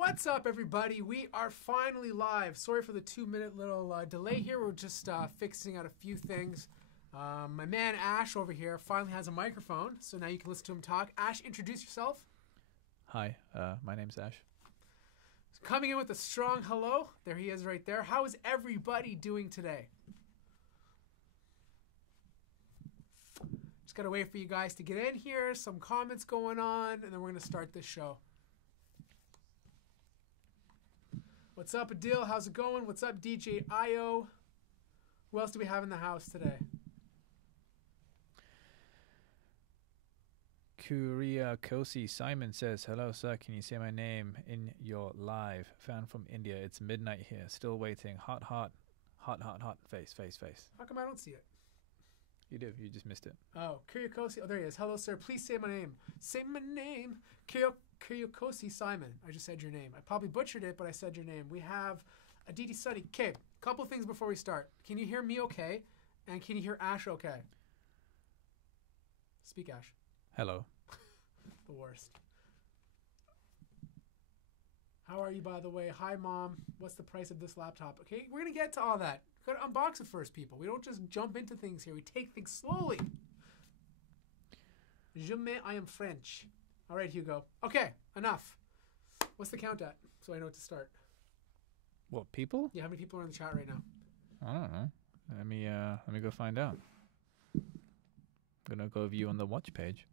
What's up, everybody? We are finally live. Sorry for the 2-minute little delay here. We're just fixing out a few things. My man Ash over here finally has a microphone, so now you can listen to him talk. Ash, introduce yourself. Hi, my name's Ash. Coming in with a strong hello. There he is right there. How is everybody doing today? Just got to wait for you guys to get in here. Some comments going on, and then we're going to start this show. What's up, Adil? How's it going? What's up, DJ IO? Who else do we have in the house today? Kuria Kosi Simon says, hello, sir. Can you say my name in your live? Fan from India. It's midnight here. Still waiting. Hot, hot, hot, hot, hot. Face, face, face. How come I don't see it? You do. You just missed it. Oh, Kuryokosi. Oh, there he is. Hello, sir. Please say my name. Say my name. Kuryokosi Simon. I just said your name. I probably butchered it, but I said your name. We have Aditi Sunny. Okay, couple things before we start. Can you hear me okay? And can you hear Ash okay? Speak, Ash. Hello. The worst. How are you, by the way? Hi, Mom. What's the price of this laptop? Okay, we're going to get to all that. Got to unbox it first, people. We don't just jump into things here. We take things slowly. I am French. All right, Hugo. Okay, enough. What's the count at? So I know what to start. What, people? Yeah, how many people are in the chat right now? I don't know. Let me go find out. I'm gonna go view on the watch page.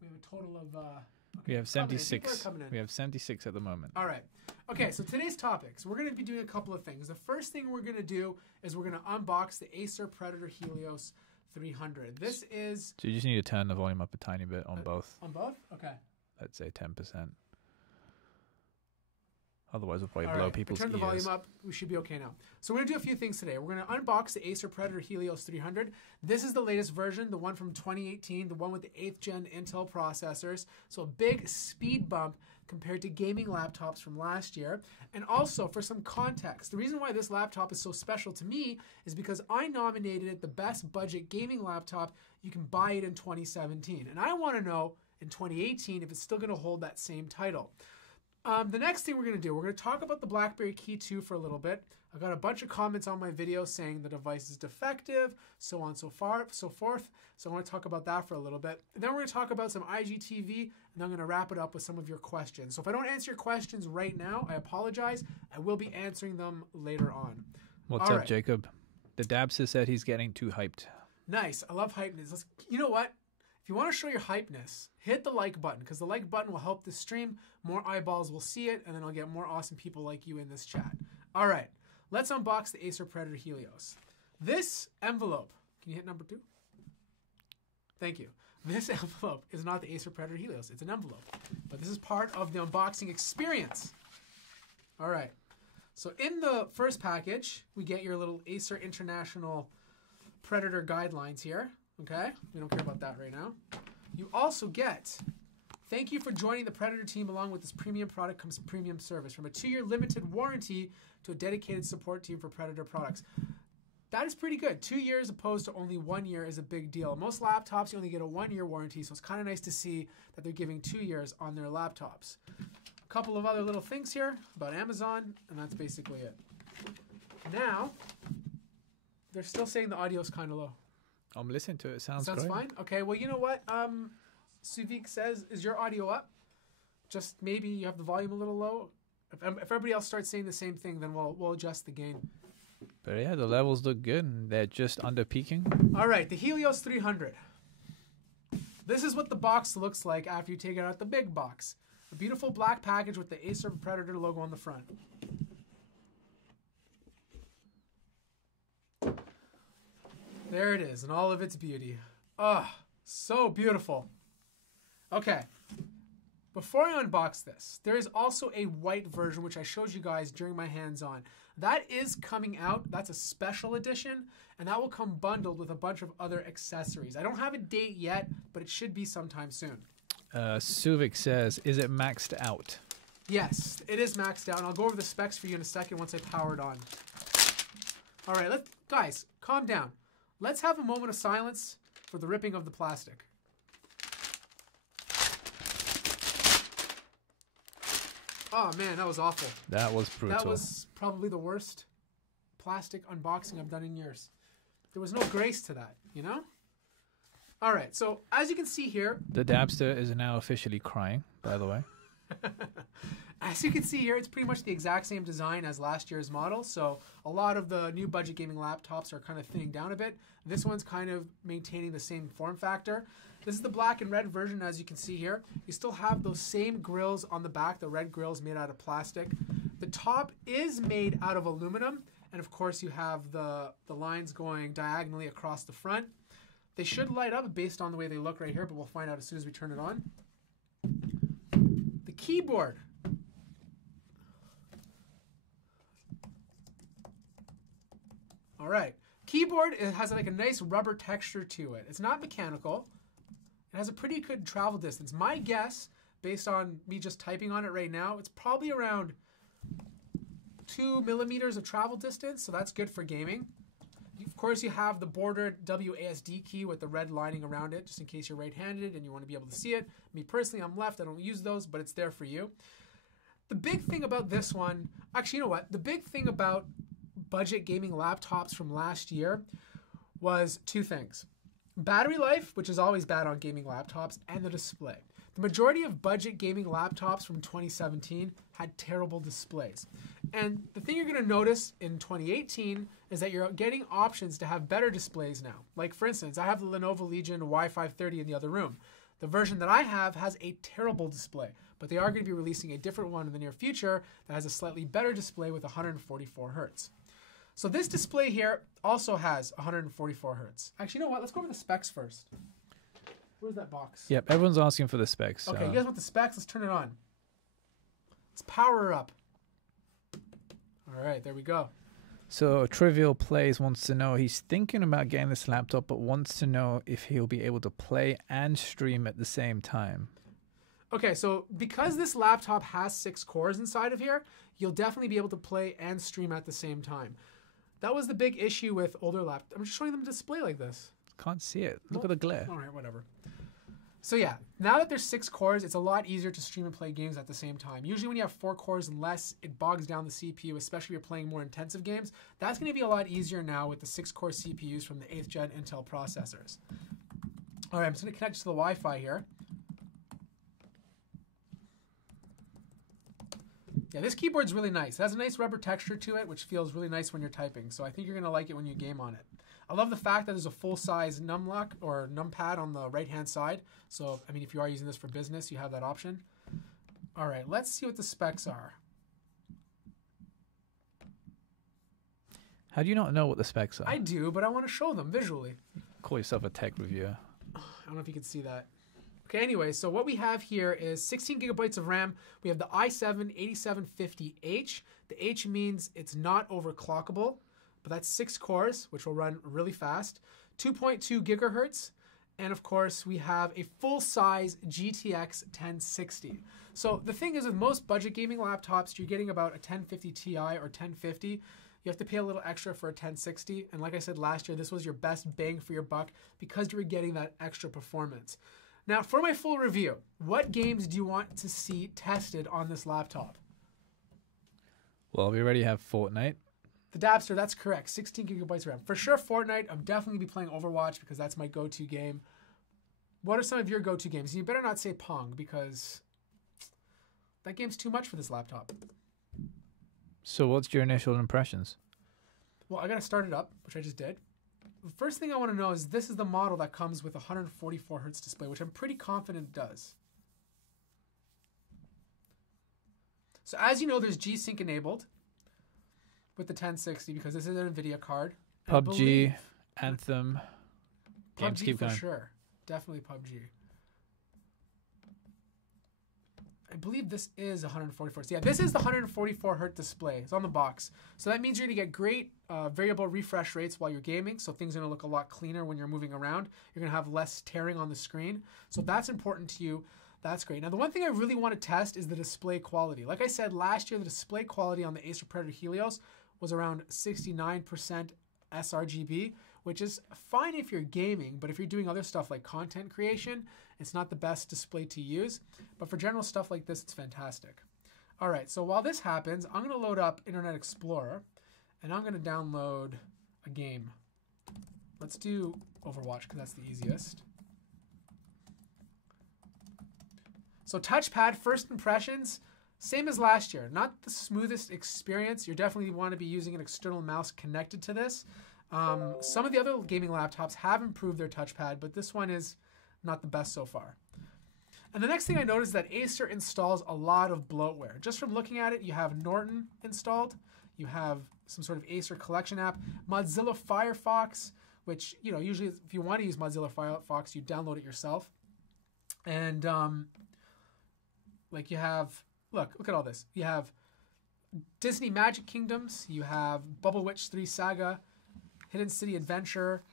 We have a total of okay, we have 76. Coming in. We have 76 at the moment. All right. Okay, so today's topics. We're going to be doing a couple of things. The first thing we're going to do is we're going to unbox the Acer Predator Helios 300. This is... So you just need to turn the volume up a tiny bit on both. On both? Okay. Let's say 10%. Otherwise, we'll probably All blow right. people's Turn the ears. volume up. We should be okay now. So we're going to do a few things today. We're going to unbox the Acer Predator Helios 300. This is the latest version, the one from 2018, the one with the 8th gen Intel processors. So a big speed bump compared to gaming laptops from last year. And also, for some context, the reason why this laptop is so special to me is because I nominated it the best budget gaming laptop. You can buy it in 2017. And I want to know in 2018 if it's still going to hold that same title. The next thing we're going to do, we're going to talk about the BlackBerry KEY2 for a little bit. I got a bunch of comments on my video saying the device is defective, so on, so forth. So I want to talk about that for a little bit. And then we're going to talk about some IGTV, and then I'm going to wrap it up with some of your questions. So if I don't answer your questions right now, I apologize. I will be answering them later on. What's up, Jacob? The Dabs has said he's getting too hyped. Nice. I love hypeness. You know what? If you want to show your hypeness, hit the like button, because the like button will help the stream. More eyeballs will see it, and then I'll get more awesome people like you in this chat. All right, let's unbox the Acer Predator Helios. This envelope, can you hit number 2? Thank you. This envelope is not the Acer Predator Helios. It's an envelope, but this is part of the unboxing experience. All right, so in the first package, we get your little Acer International Predator guidelines here. Okay, we don't care about that right now. You also get, thank you for joining the Predator team. Along with this premium product comes premium service. From a 2-year limited warranty to a dedicated support team for Predator products. That is pretty good. 2 years opposed to only 1 year is a big deal. Most laptops, you only get a 1-year warranty, so it's kind of nice to see that they're giving 2 years on their laptops. A couple of other little things here about Amazon, and that's basically it. Now, they're still saying the audio is kind of low. I'm listening to it. Sounds great. Fine? Okay, well, you know what? Suvik says, is your audio up? Just maybe you have the volume a little low. If everybody else starts saying the same thing, then we'll adjust the gain. But yeah, the levels look good, and they're just under peaking. All right, the Helios 300. This is what the box looks like after you take it out the big box. A beautiful black package with the Acer Predator logo on the front. There it is in all of its beauty. Ah, so beautiful. Okay, before I unbox this, there is also a white version, which I showed you guys during my hands-on. That is coming out. That's a special edition, and that will come bundled with a bunch of other accessories. I don't have a date yet, but it should be sometime soon. Suvik says, is it maxed out? Yes, it is maxed out, and I'll go over the specs for you in a second once I power it on. All right, guys, calm down. Let's have a moment of silence for the ripping of the plastic. Oh man, that was awful. That was brutal. That was probably the worst plastic unboxing I've done in years. There was no grace to that, you know? All right, so as you can see here... The Dabster is now officially crying, by the way. As you can see here, it's pretty much the exact same design as last year's model. So a lot of the new budget gaming laptops are kind of thinning down a bit. This one's kind of maintaining the same form factor. This is the black and red version, as you can see here. You still have those same grills on the back. The red grill's made out of plastic. The top is made out of aluminum. And of course, you have the lines going diagonally across the front. They should light up based on the way they look right here, but we'll find out as soon as we turn it on. The keyboard. All right. Keyboard, it has like a nice rubber texture to it. It's not mechanical. It has a pretty good travel distance. My guess, based on me just typing on it right now, it's probably around 2 millimeters of travel distance, so that's good for gaming. Of course, you have the bordered WASD key with the red lining around it, just in case you're right-handed and you want to be able to see it. Me personally, I'm left. I don't use those, but it's there for you. The big thing about this one, actually, you know what? The big thing about budget gaming laptops from last year was two things. Battery life, which is always bad on gaming laptops, and the display. The majority of budget gaming laptops from 2017 had terrible displays. And the thing you're going to notice in 2018 is that you're getting options to have better displays now. Like, for instance, I have the Lenovo Legion Y530 in the other room. The version that I have has a terrible display, but they are going to be releasing a different one in the near future that has a slightly better display with 144 Hertz. So this display here also has 144 Hertz. Actually, you know what? Let's go over the specs first. Where's that box? Yep, everyone's asking for the specs. Okay, you guys want the specs? Let's turn it on. Let's power her up. All right, there we go. So Trivial Plays wants to know, he's thinking about getting this laptop, but wants to know if he'll be able to play and stream at the same time. Okay, so because this laptop has 6 cores inside of here, you'll definitely be able to play and stream at the same time. That was the big issue with older laptops. I'm just showing them a display like this. Can't see it. Look at the glare. All right, whatever. So yeah, now that there's 6 cores, it's a lot easier to stream and play games at the same time. Usually when you have 4 cores and less, it bogs down the CPU, especially if you're playing more intensive games. That's going to be a lot easier now with the 6-core CPUs from the 8th gen Intel processors. All right, I'm just going to connect to the Wi-Fi here. Yeah, this keyboard's really nice. It has a nice rubber texture to it, which feels really nice when you're typing. So I think you're going to like it when you game on it. I love the fact that there's a full-size numlock or numpad on the right-hand side. So, I mean, if you are using this for business, you have that option. All right, let's see what the specs are. How do you not know what the specs are? I do, but I want to show them visually. Call yourself a tech reviewer. I don't know if you can see that. Okay, anyway, so what we have here is 16 gigabytes of RAM. We have the i7-8750H. The H means it's not overclockable, but that's 6 cores, which will run really fast. 2.2 gigahertz. And of course, we have a full-size GTX 1060. So the thing is, with most budget gaming laptops, you're getting about a 1050 Ti or 1050. You have to pay a little extra for a 1060. And like I said last year, this was your best bang for your buck because you were getting that extra performance. Now, for my full review, what games do you want to see tested on this laptop? Well, we already have Fortnite. The Dabster, that's correct. 16 gigabytes of RAM. For sure, Fortnite, I'm definitely be playing Overwatch because that's my go-to game. What are some of your go-to games? You better not say Pong because that game's too much for this laptop. So what's your initial impressions? Well, I got to start it up, which I just did. The first thing I want to know is this is the model that comes with a 144 Hertz display, which I'm pretty confident it does. So as you know, there's G-Sync enabled with the 1060 because this is an NVIDIA card. PUBG, Anthem, games PUBG keep for going. sure. Definitely PUBG. I believe this is 144. So yeah, this is the 144 Hertz display. It's on the box. So that means you're going to get great variable refresh rates while you're gaming. So things are going to look a lot cleaner when you're moving around. You're going to have less tearing on the screen. So if that's important to you, that's great. Now, the one thing I really want to test is the display quality. Like I said, last year, the display quality on the Acer Predator Helios was around 69% sRGB, which is fine if you're gaming, but if you're doing other stuff like content creation, it's not the best display to use. But for general stuff like this, it's fantastic. All right, so while this happens, I'm going to load up Internet Explorer, and I'm going to download a game. Let's do Overwatch because that's the easiest. So Touchpad, first impressions, same as last year. Not the smoothest experience. You definitely want to be using an external mouse connected to this. Some of the other gaming laptops have improved their touchpad, but this one is not the best so far. And the next thing I noticed is that Acer installs a lot of bloatware. Just from looking at it, you have Norton installed. You have some sort of Acer collection app. Mozilla Firefox, which, you know, usually if you want to use Mozilla Firefox, you download it yourself. And like you have, look at all this. You have Disney Magic Kingdoms. You have Bubble Witch 3 Saga, Hidden City Adventure.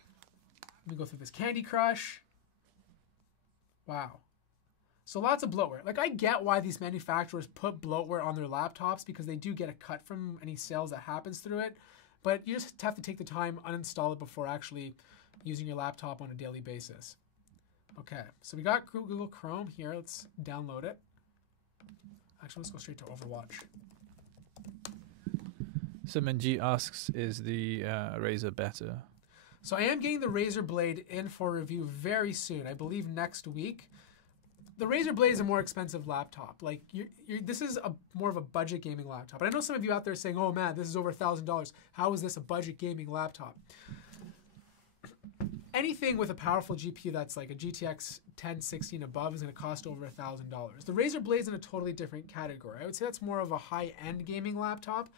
Let me go through this. Candy Crush. Wow. So lots of bloatware. Like, I get why these manufacturers put bloatware on their laptops because they do get a cut from any sales that happens through it. But you just have to take the time, uninstall it before actually using your laptop on a daily basis. Okay, so we got Google Chrome here. Let's download it. Actually, let's go straight to Overwatch. Simon G asks, is the Razer better? So I am getting the Razer Blade in for review very soon. I believe next week. The Razer Blade is a more expensive laptop. Like, this is more of a budget gaming laptop. And I know some of you out there saying, oh man, this is over $1,000. How is this a budget gaming laptop? Anything with a powerful GPU that's like a GTX 1060 and above is going to cost over $1,000. The Razer Blade's in a totally different category. I would say that's more of a high-end gaming laptop.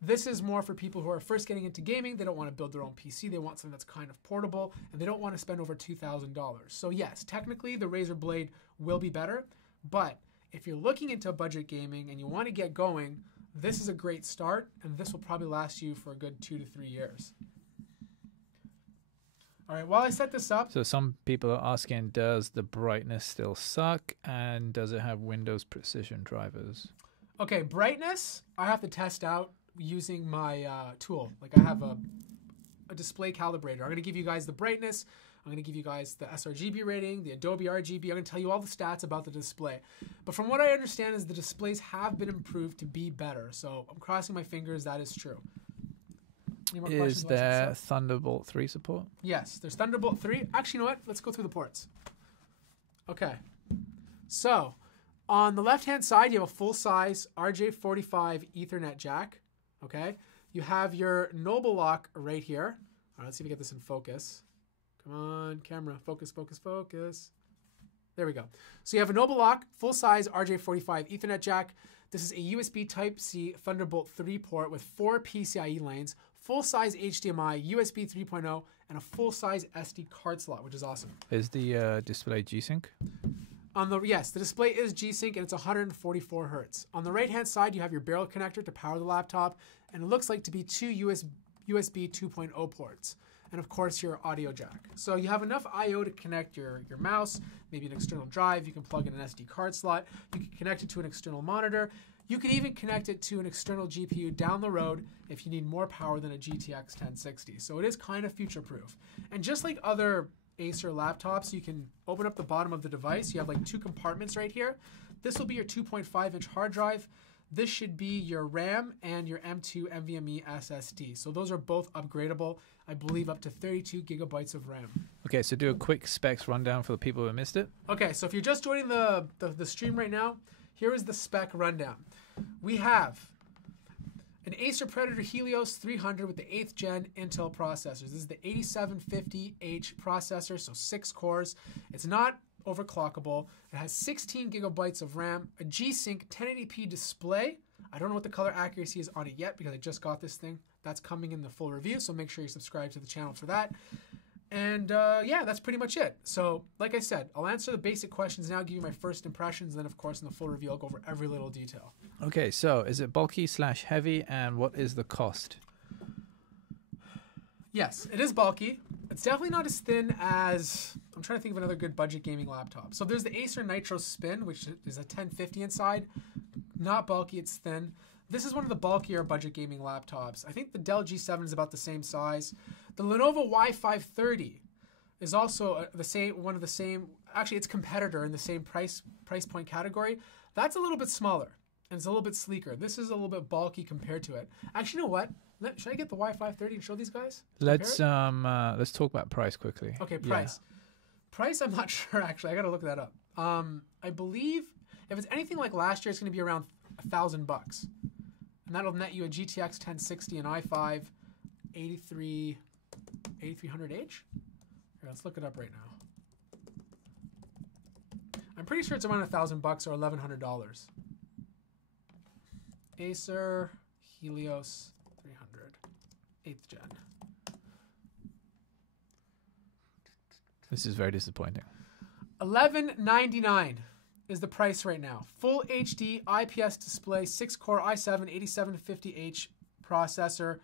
This is more for people who are first getting into gaming. They don't want to build their own PC. They want something that's kind of portable, and they don't want to spend over $2,000. So yes, technically the Razer Blade will be better, but if you're looking into budget gaming and you want to get going, this is a great start, and this will probably last you for a good 2 to 3 years. All right, while I set this up. So some people are asking, does the brightness still suck, and does it have Windows Precision drivers? Okay, brightness, I have to test out using my tool. Like, I have a display calibrator. I'm going to give you guys the brightness. I'm going to give you guys the sRGB rating, the Adobe RGB. I'm going to tell you all the stats about the display. But from what I understand is the displays have been improved to be better. So I'm crossing my fingers that is true. Is there Thunderbolt 3 support? Yes, there's Thunderbolt 3. Actually, you know what? Let's go through the ports. Okay. So on the left-hand side, you have a full-size RJ45 Ethernet jack. Okay. You have your Noble Lock right here. All right, let's see if we get this in focus. Come on, camera. Focus, focus, focus. There we go. So you have a Noble Lock, full-size RJ45 Ethernet jack. This is a USB Type-C Thunderbolt 3 port with 4 PCIe lanes, full-size HDMI, USB 3.0, and a full-size SD card slot, which is awesome. Is the display G-Sync? Yes, the display is G-Sync, and it's 144 hertz. On the right-hand side, you have your barrel connector to power the laptop, and it looks like to be 2 USB 2.0 ports. And of course, your audio jack. So you have enough I/O to connect your mouse, maybe an external drive. You can plug in an SD card slot. You can connect it to an external monitor. You can even connect it to an external GPU down the road if you need more power than a GTX 1060. So it is kind of future-proof. And just like other Acer laptops, you can open up the bottom of the device. You have like 2 compartments right here. This will be your 2.5-inch hard drive. This should be your RAM and your M2 NVMe SSD. So those are both upgradable, I believe up to 32 gigabytes of RAM. Okay, so do a quick specs rundown for the people who missed it. Okay, so if you're just joining the stream right now, here is the spec rundown. We have an Acer Predator Helios 300 with the 8th gen Intel processors. This is the 8750H processor, so 6 cores. It's not overclockable. It has 16 gigabytes of RAM, a G-Sync 1080p display. I don't know what the color accuracy is on it yet because I just got this thing. That's coming in the full review, so make sure you subscribe to the channel for that. And yeah, that's pretty much it. So like I said, I'll answer the basic questions now, give you my first impressions, and then of course in the full review I'll go over every little detail. Okay, so is it bulky/heavy, and what is the cost? Yes, it is bulky. It's definitely not as thin as, I'm trying to think of another good budget gaming laptop. So there's the Acer Nitro Spin, which is a 1050 inside. Not bulky, it's thin. This is one of the bulkier budget gaming laptops. I think the Dell G7 is about the same size. The Lenovo Y530 is also one of the same, actually its competitor in the same price point category. That's a little bit smaller. and it's a little bit sleeker. This is a little bit bulky compared to it. Actually, you know what? Should I get the Y530 and show these guys? Let's talk about price quickly. Okay, price. Yeah. Price, I'm not sure actually. I got to look that up. I believe if it's anything like last year, it's going to be around $1,000, and that'll net you a GTX 1060 and i5 8300H. Here, let's look it up right now. I'm pretty sure it's around $1,000 or $1,100. Acer Helios 300, 8th gen. This is very disappointing. $1,199 is the price right now. Full HD IPS display, 6-core i7 8750H processor.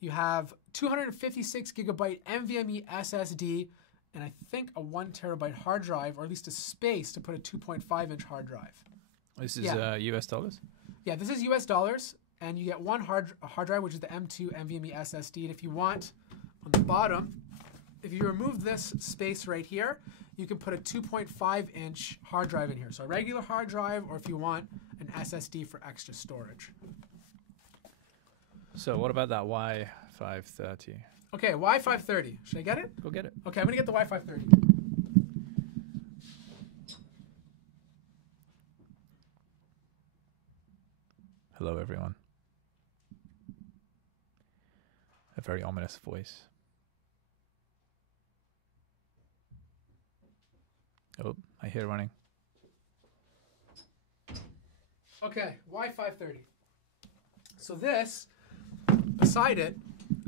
You have 256 gigabyte NVMe SSD, and I think a 1 terabyte hard drive, or at least a space to put a 2.5 inch hard drive. This is US dollars? Yeah, this is US dollars, and you get one hard drive, which is the M2 NVMe SSD. And if you want, on the bottom, if you remove this space right here, you can put a 2.5 inch hard drive in here. So a regular hard drive, or if you want, an SSD for extra storage. So what about that Y530? Okay, Y530. Should I get it? Go get it. Okay, I'm going to get the Y530. Hello, everyone. A very ominous voice. Oh, I hear running. Okay, Y530. So this, beside it.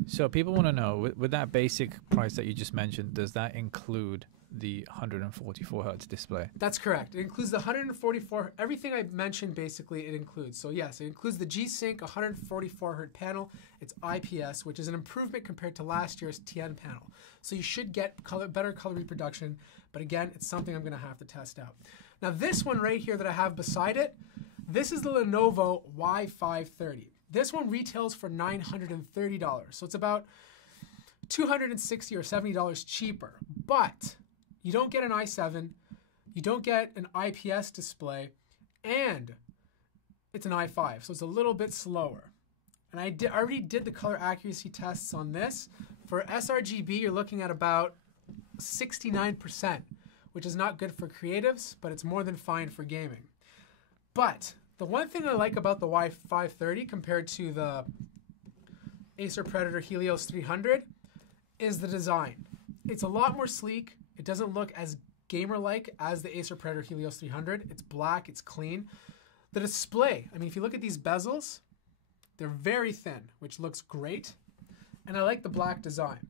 So people want to know, with that basic price that you just mentioned, does that include the 144 hertz display? That's correct. It includes the 144, everything I mentioned basically it includes. So yes, it includes the G-Sync 144 hertz panel. It's IPS, which is an improvement compared to last year's TN panel. So you should get better color reproduction, but again, it's something I'm going to have to test out. Now this one right here that I have beside it, this is the Lenovo Y530. This one retails for $930, so it's about $260 or $70 cheaper. But you don't get an i7, you don't get an IPS display, and it's an i5, so it's a little bit slower. And I already did the color accuracy tests on this. For sRGB, you're looking at about 69%, which is not good for creatives, but it's more than fine for gaming. But the one thing I like about the Y530 compared to the Acer Predator Helios 300 is the design. It's a lot more sleek. It doesn't look as gamer-like as the Acer Predator Helios 300. It's black, it's clean. The display, I mean, if you look at these bezels, they're very thin, which looks great. And I like the black design.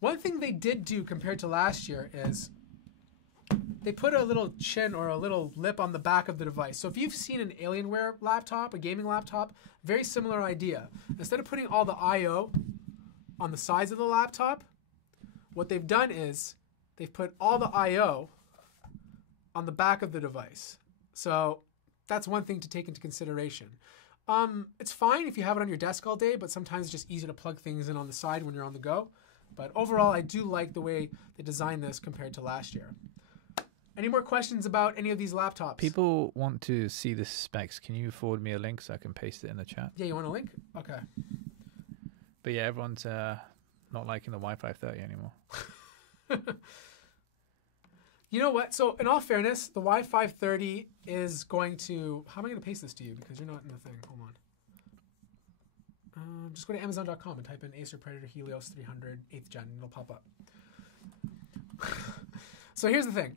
One thing they did do compared to last year is they put a little chin or a little lip on the back of the device. So if you've seen an Alienware laptop, a gaming laptop, very similar idea. Instead of putting all the I/O on the sides of the laptop, what they've done is they've put all the I/O on the back of the device. So that's one thing to take into consideration. It's fine if you have it on your desk all day, but sometimes it's just easier to plug things in on the side when you're on the go. But overall, I do like the way they designed this compared to last year. Any more questions about any of these laptops? People want to see the specs. Can you forward me a link so I can paste it in the chat? Yeah, you want a link? Okay. But yeah, everyone's not liking the Y530 anymore. You know what? So in all fairness, the Y530 is going to... How am I going to paste this to you? Because you're not in the thing. Hold on. Just go to Amazon.com and type in Acer Predator Helios 300 8th gen, and it'll pop up. So here's the thing.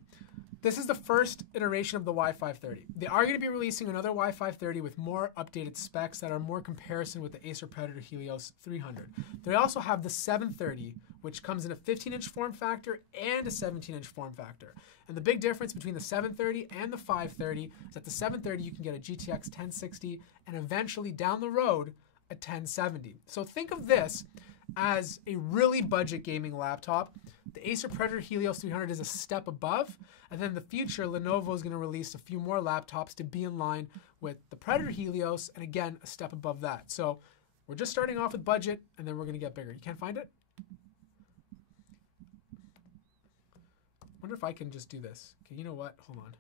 This is the first iteration of the Y530. They are going to be releasing another Y530 with more updated specs that are more comparison with the Acer Predator Helios 300. They also have the 730, which comes in a 15-inch form factor and a 17-inch form factor. And the big difference between the 730 and the 530 is that the 730 you can get a GTX 1060 and eventually down the road a 1070. So think of this as a really budget gaming laptop. The Acer Predator Helios 300 is a step above, and then in the future, Lenovo is going to release a few more laptops to be in line with the Predator Helios, and again, a step above that. So we're just starting off with budget, and then we're going to get bigger. You can't find it? I wonder if I can just do this. Okay, you know what? Hold on.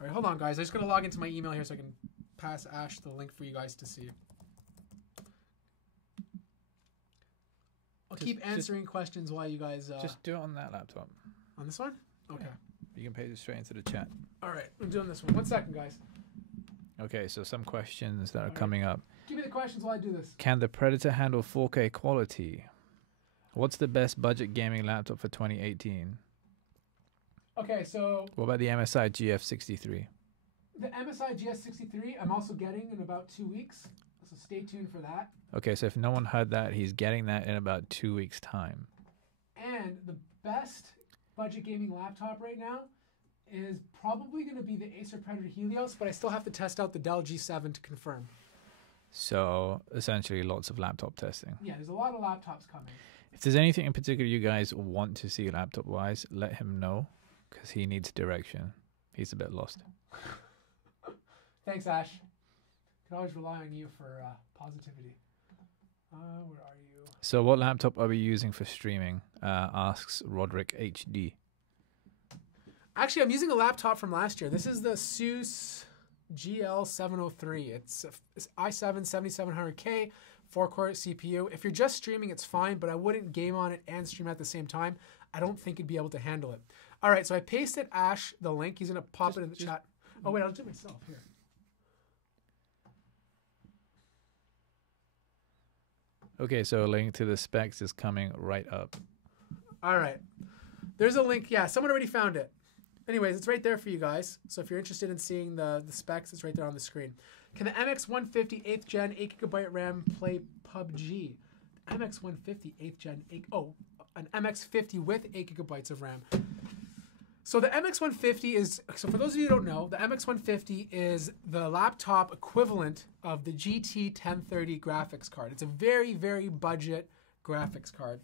All right, hold on, guys. I just got to log into my email here so I can pass Ash the link for you guys to see. I'll keep answering questions while you guys... just do it on that laptop. On this one? Okay. Yeah. You can paste it straight into the chat. All right, I'm doing this one. 1 second, guys. Okay, so some questions that are coming up. Give me the questions while I do this. Can the Predator handle 4K quality? What's the best budget gaming laptop for 2018? Okay, so... What about the MSI GF63? The MSI GS63, I'm also getting in about 2 weeks. So stay tuned for that. Okay, so if no one heard that, he's getting that in about 2 weeks' time. And the best budget gaming laptop right now is probably going to be the Acer Predator Helios, but I still have to test out the Dell G7 to confirm. So essentially lots of laptop testing. Yeah, there's a lot of laptops coming. If there's anything in particular you guys want to see laptop-wise, let him know, because he needs direction. He's a bit lost. Thanks, Ash. Can always rely on you for positivity. Where are you? So what laptop are we using for streaming? Asks Roderick HD. Actually, I'm using a laptop from last year. This is the ASUS GL703. It's i7 7700K, 4-core CPU. If you're just streaming, it's fine, but I wouldn't game on it and stream at the same time. I don't think it'd be able to handle it. All right, so I pasted Ash the link. He's going to pop it in the chat. Oh, wait, I'll do it myself here. Okay, so a link to the specs is coming right up. All right. There's a link. Yeah, someone already found it. Anyways, it's right there for you guys. So if you're interested in seeing the specs, it's right there on the screen. Can the MX150 8th Gen 8GB RAM play PUBG? MX150 8th Gen 8... Oh, an MX50 with 8GB of RAM. So the MX150 is... So for those of you who don't know, the MX150 is the laptop equivalent of the GT 1030 graphics card. It's a very, very budget graphics card.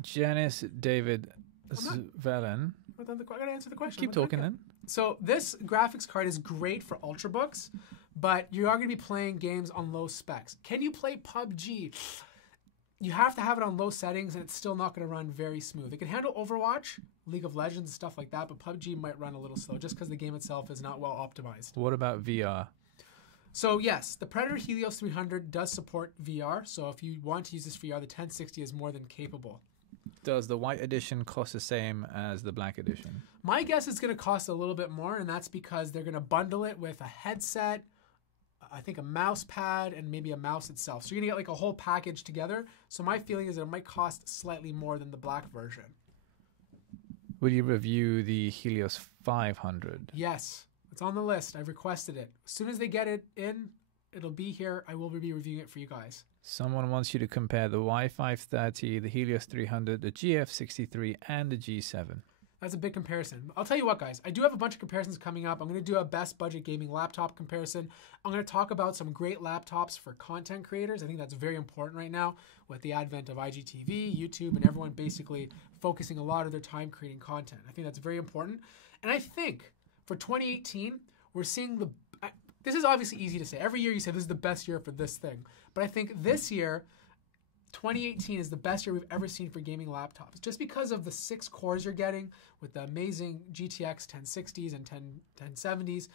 Janice David Svelen. I gotta answer the question. Keep talking then. So this graphics card is great for ultrabooks, but you are going to be playing games on low specs. Can you play PUBG? You have to have it on low settings, and it's still not going to run very smooth. It can handle Overwatch, League of Legends, and stuff like that, but PUBG might run a little slow just because the game itself is not well optimized. What about VR? So yes, the Predator Helios 300 does support VR, so if you want to use this VR, the 1060 is more than capable. Does the white edition cost the same as the black edition? My guess is going to cost a little bit more, and that's because they're going to bundle it with a headset, I think a mouse pad, and maybe a mouse itself. So you're going to get like a whole package together. So my feeling is that it might cost slightly more than the black version. Would you review the Helios 500? Yes, it's on the list. I've requested it. As soon as they get it in, it'll be here. I will be reviewing it for you guys. Someone wants you to compare the Y530, the Helios 300, the GF63, and the G7. That's a big comparison. I'll tell you what, guys. I do have a bunch of comparisons coming up. I'm going to do a best budget gaming laptop comparison. I'm going to talk about some great laptops for content creators. I think that's very important right now with the advent of IGTV, YouTube, and everyone basically focusing a lot of their time creating content. I think that's very important. And I think for 2018, we're seeing the... This is obviously easy to say. Every year you say this is the best year for this thing. But I think this year, 2018 is the best year we've ever seen for gaming laptops. Just because of the 6 cores you're getting with the amazing GTX 1060s and 1070s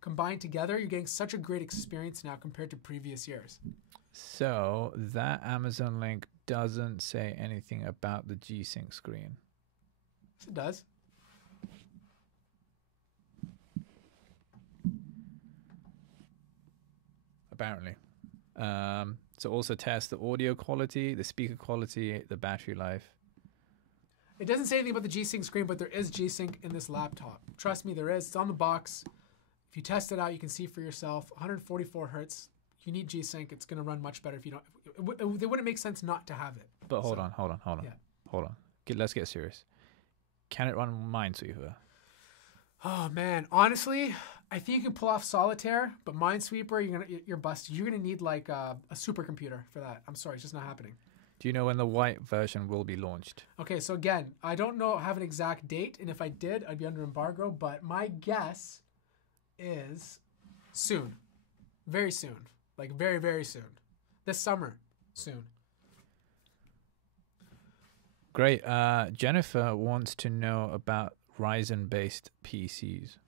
combined together, you're getting such a great experience now compared to previous years. So that Amazon link doesn't say anything about the G-Sync screen. Yes, it does. Apparently. So also test the audio quality, the speaker quality, the battery life. It doesn't say anything about the G-Sync screen, but there is G-Sync in this laptop. Trust me, there is. It's on the box. If you test it out, you can see for yourself. 144 hertz. You need G-Sync. It's going to run much better if you don't. It wouldn't make sense not to have it. But hold on. Yeah. Hold on. Let's get serious. Can it run Minesweeper? Oh man, honestly, I think you can pull off Solitaire, but Minesweeper, you're busted. You're gonna need like a supercomputer for that. I'm sorry, it's just not happening. Do you know when the white version will be launched? Okay, so again, I don't have an exact date, and if I did, I'd be under embargo. But my guess is soon, very soon, like very, very soon, this summer, soon. Great. Jennifer wants to know about Ryzen-based PCs.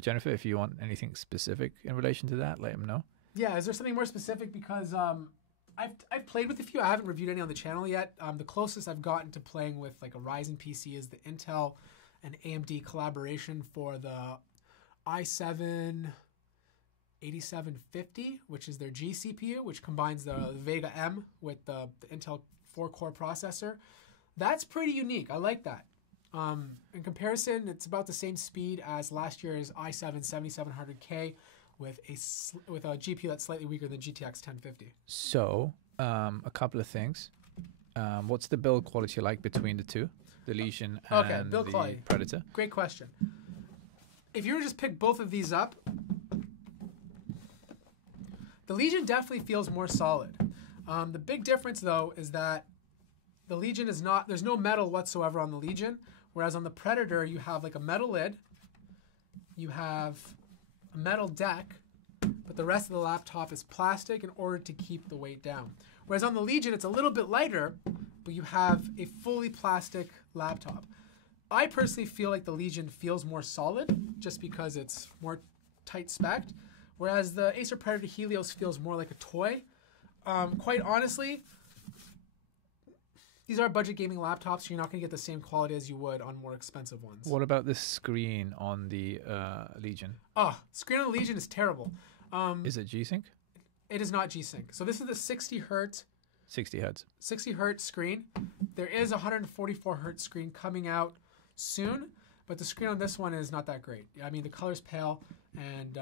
Jennifer, if you want anything specific in relation to that, let him know. Yeah, is there something more specific? Because I've played with a few. I haven't reviewed any on the channel yet. The closest I've gotten to playing with like a Ryzen PC is the Intel and AMD collaboration for the i7 8750, which is their G CPU, which combines the Vega M with the Intel 4-core processor. That's pretty unique. I like that. In comparison, it's about the same speed as last year's i7 7700K with a GPU that's slightly weaker than GTX 1050. So, a couple of things. What's the build quality like between the two, the Legion and the Predator? Great question. If you were to just pick both of these up, the Legion definitely feels more solid. The big difference, though, is that the Legion is not, there's no metal whatsoever on the Legion, whereas on the Predator, you have like a metal lid, you have a metal deck, but the rest of the laptop is plastic in order to keep the weight down. Whereas on the Legion, it's a little bit lighter, but you have a fully plastic laptop. I personally feel like the Legion feels more solid just because it's more tight spec'd, whereas the Acer Predator Helios feels more like a toy. Quite honestly, these are budget gaming laptops, so you're not going to get the same quality as you would on more expensive ones. What about the screen on the Legion? Oh, screen on the Legion is terrible. Is it G-Sync? It is not G-Sync. So this is the 60 hertz 60 hertz screen. There is a 144 hertz screen coming out soon, but the screen on this one is not that great. I mean, the color's pale, and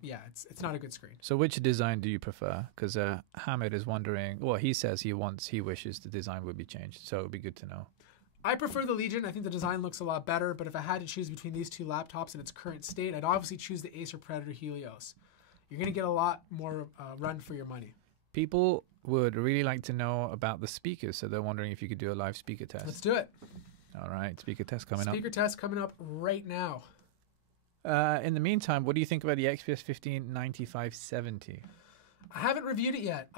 yeah, it's not a good screen. So which design do you prefer? Because Hamid is wondering, well, he says he wishes the design would be changed, so it would be good to know. I prefer the Legion. I think the design looks a lot better, but if I had to choose between these two laptops in its current state, I'd obviously choose the Acer Predator Helios. You're going to get a lot more run for your money. People would really like to know about the speakers, so they're wondering if you could do a live speaker test. Let's do it. All right, speaker test coming up. Speaker test coming up right now. In the meantime, what do you think about the XPS 15 9570? I haven't reviewed it yet.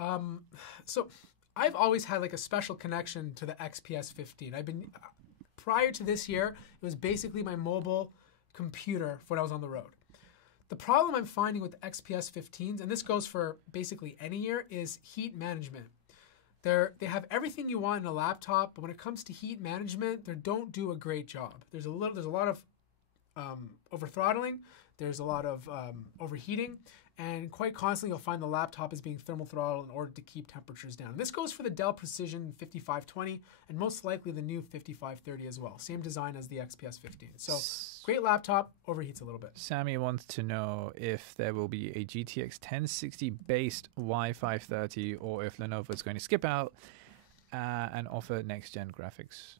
So I've always had like a special connection to the XPS 15. Prior to this year, it was basically my mobile computer for when I was on the road. The problem I'm finding with the XPS 15s, and this goes for basically any year, is heat management. They have everything you want in a laptop, but when it comes to heat management, they don't do a great job. There's a lot of over throttling. There's a lot of overheating, and quite constantly you'll find the laptop is being thermal throttled in order to keep temperatures down. This goes for the Dell Precision 5520 and most likely the new 5530 as well. Same design as the XPS 15. So great laptop, overheats a little bit. Sammy wants to know if there will be a GTX 1060 based Wi-Fi 30 or if Lenovo is going to skip out and offer next-gen graphics.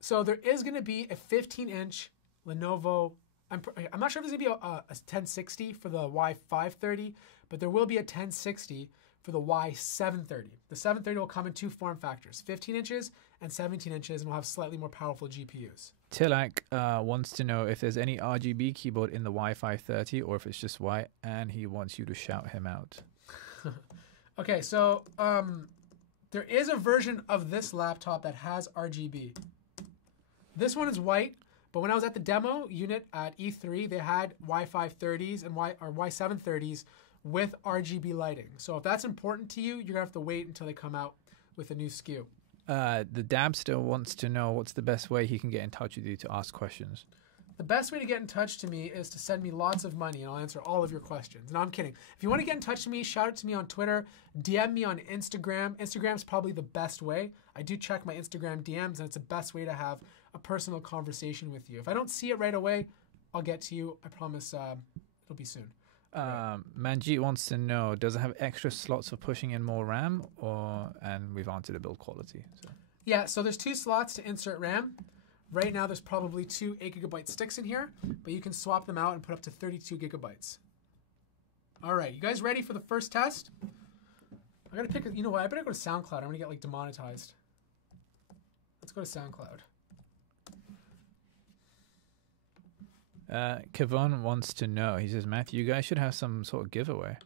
So there is going to be a 15-inch Lenovo. I'm not sure if there's going to be a 1060 for the Y530, but there will be a 1060 for the Y730. The 730 will come in two form factors, 15 inches and 17 inches, and will have slightly more powerful GPUs. Tilak wants to know if there's any RGB keyboard in the Y530 or if it's just white, and he wants you to shout him out. Okay, so there is a version of this laptop that has RGB. This one is white. But when I was at the demo unit at E3, they had Y530s and Y730s with RGB lighting. So if that's important to you, you're going to have to wait until they come out with a new SKU. The Dab still wants to know what's the best way he can get in touch with you to ask questions. The best way to get in touch to me is to send me lots of money, and I'll answer all of your questions. No, I'm kidding. If you want to get in touch with me, shout out to me on Twitter, DM me on Instagram. Instagram's probably the best way. I do check my Instagram DMs, and it's the best way to have a personal conversation with you. If I don't see it right away, I'll get to you. I promise it'll be soon. Manjeet wants to know, does it have extra slots for pushing in more RAM? And we've answered the build quality. So. Yeah, so there's 2 slots to insert RAM. Right now, there's probably 2 8GB sticks in here, but you can swap them out and put up to 32 gigabytes. All right, you guys ready for the first test? I gotta pick. You know what? I better go to SoundCloud. I'm gonna get like demonetized. Let's go to SoundCloud. Kevon wants to know. He says, Matthew, you guys should have some sort of giveaway.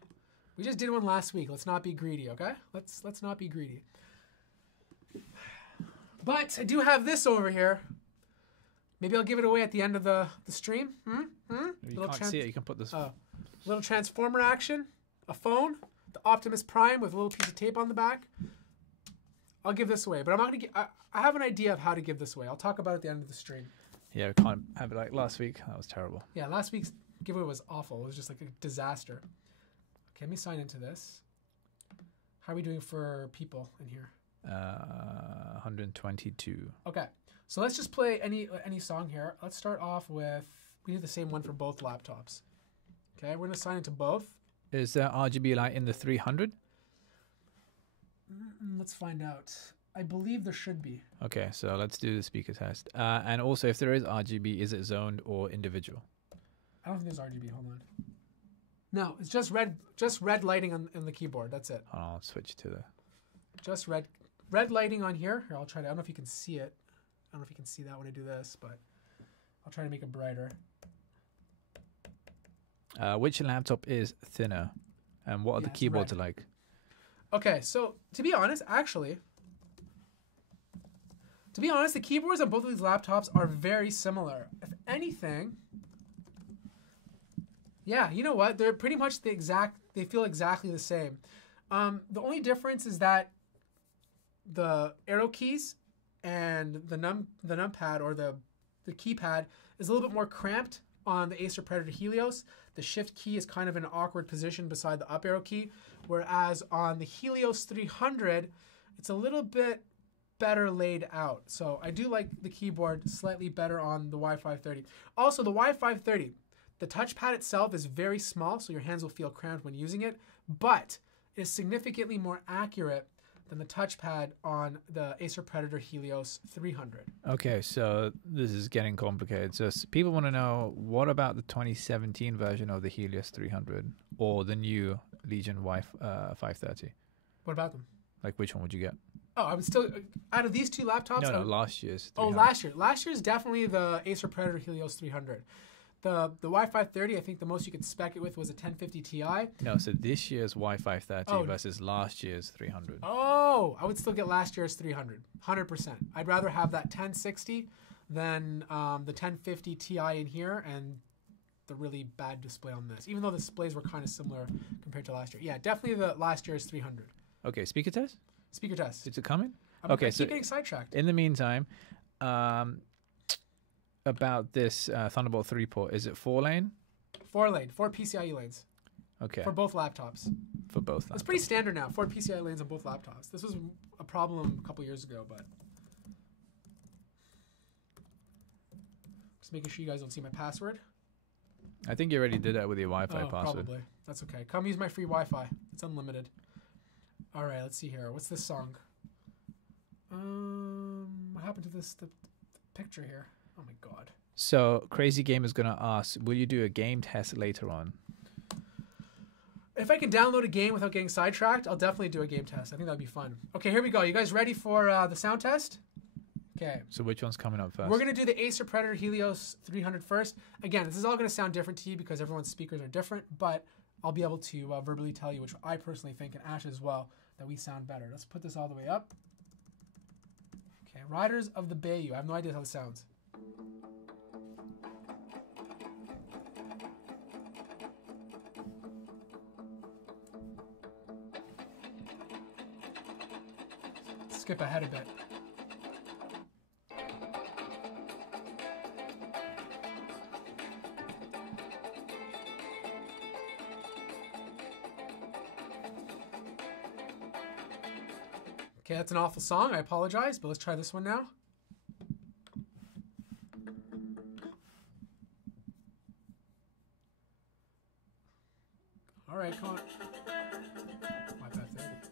We just did one last week. Let's not be greedy, okay? Let's not be greedy. But I do have this over here. Maybe I'll give it away at the end of the stream. You can't see it. You can put this. Little transformer action, a phone, the Optimus Prime with a little piece of tape on the back. I'll give this away, but I'm not gonna. I have an idea of how to give this away. I'll talk about it at the end of the stream. Yeah, we can't have it like last week. That was terrible. Yeah, last week's giveaway was awful. It was just like a disaster. Okay, let me sign into this. How are we doing for people in here? 122. Okay, so let's just play any song here. Let's start off with, we do the same one for both laptops. Okay, we're gonna sign into both. Is there RGB light in the 300? Let's find out. I believe there should be. Okay, so let's do the speaker test. And also, if there is RGB, is it zoned or individual? I don't think there's RGB. Hold on. No, it's just red lighting on the keyboard. That's it. I'll switch to the. Just red lighting on here. Here, I'll try to. I don't know if you can see it. I don't know if you can see that when I do this, but I'll try to make it brighter. Which laptop is thinner, and what are the keyboards like? Okay, so to be honest, the keyboards on both of these laptops are very similar. If anything, yeah, you know what? They're pretty much they feel exactly the same. The only difference is that the arrow keys and the numpad or the keypad is a little bit more cramped on the Acer Predator Helios. The shift key is kind of in an awkward position beside the up arrow key, whereas on the Helios 300, it's a little bit better laid out. So I do like the keyboard slightly better on the Y530. Also, the Y530, the touchpad itself is very small, so your hands will feel cramped when using it, but it is significantly more accurate than the touchpad on the Acer Predator Helios 300. Okay, so this is getting complicated. So people want to know, what about the 2017 version of the Helios 300 or the new Legion Y530? What about them? Like, which one would you get? Oh, I would still, out of these two laptops... No, last year's 300. Oh, last year. Last year's definitely the Acer Predator Helios 300. The Y530, I think the most you could spec it with was a 1050 Ti. No, so this year's Y530 versus last year's 300. Oh, I would still get last year's 300, 100%. I'd rather have that 1060 than the 1050 Ti in here and the really bad display on this, even though the displays were kind of similar compared to last year. Yeah, definitely the last year's 300. Okay, speaker test? Speaker test. Is it coming? I keep getting sidetracked. In the meantime, about this Thunderbolt 3 port, is it 4-lane? 4-lane, 4 PCIe lanes. Okay. For both laptops. For both laptops. It's pretty standard now, 4 PCIe lanes on both laptops. This was a problem a couple years ago, but... Just making sure you guys don't see my password. I think you already did that with your Wi-Fi password. Probably. That's okay. Come use my free Wi-Fi. It's unlimited. All right, let's see here. What's this song? What happened to the picture here? Oh my god. So Crazy Game is gonna ask, will you do a game test later on? If I can download a game without getting sidetracked, I'll definitely do a game test. I think that'd be fun. Okay, here we go. You guys ready for the sound test? Okay. So which one's coming up first? We're gonna do the Acer Predator Helios 300 first. Again, this is all gonna sound different to you because everyone's speakers are different, but I'll be able to verbally tell you, which I personally think, and Ash as well, that we sound better. Let's put this all the way up. Okay, Riders of the Bayou. I have no idea how this sounds. Skip ahead a bit. Okay, that's an awful song. I apologize, but let's try this one now. All right, come on. My bad, there.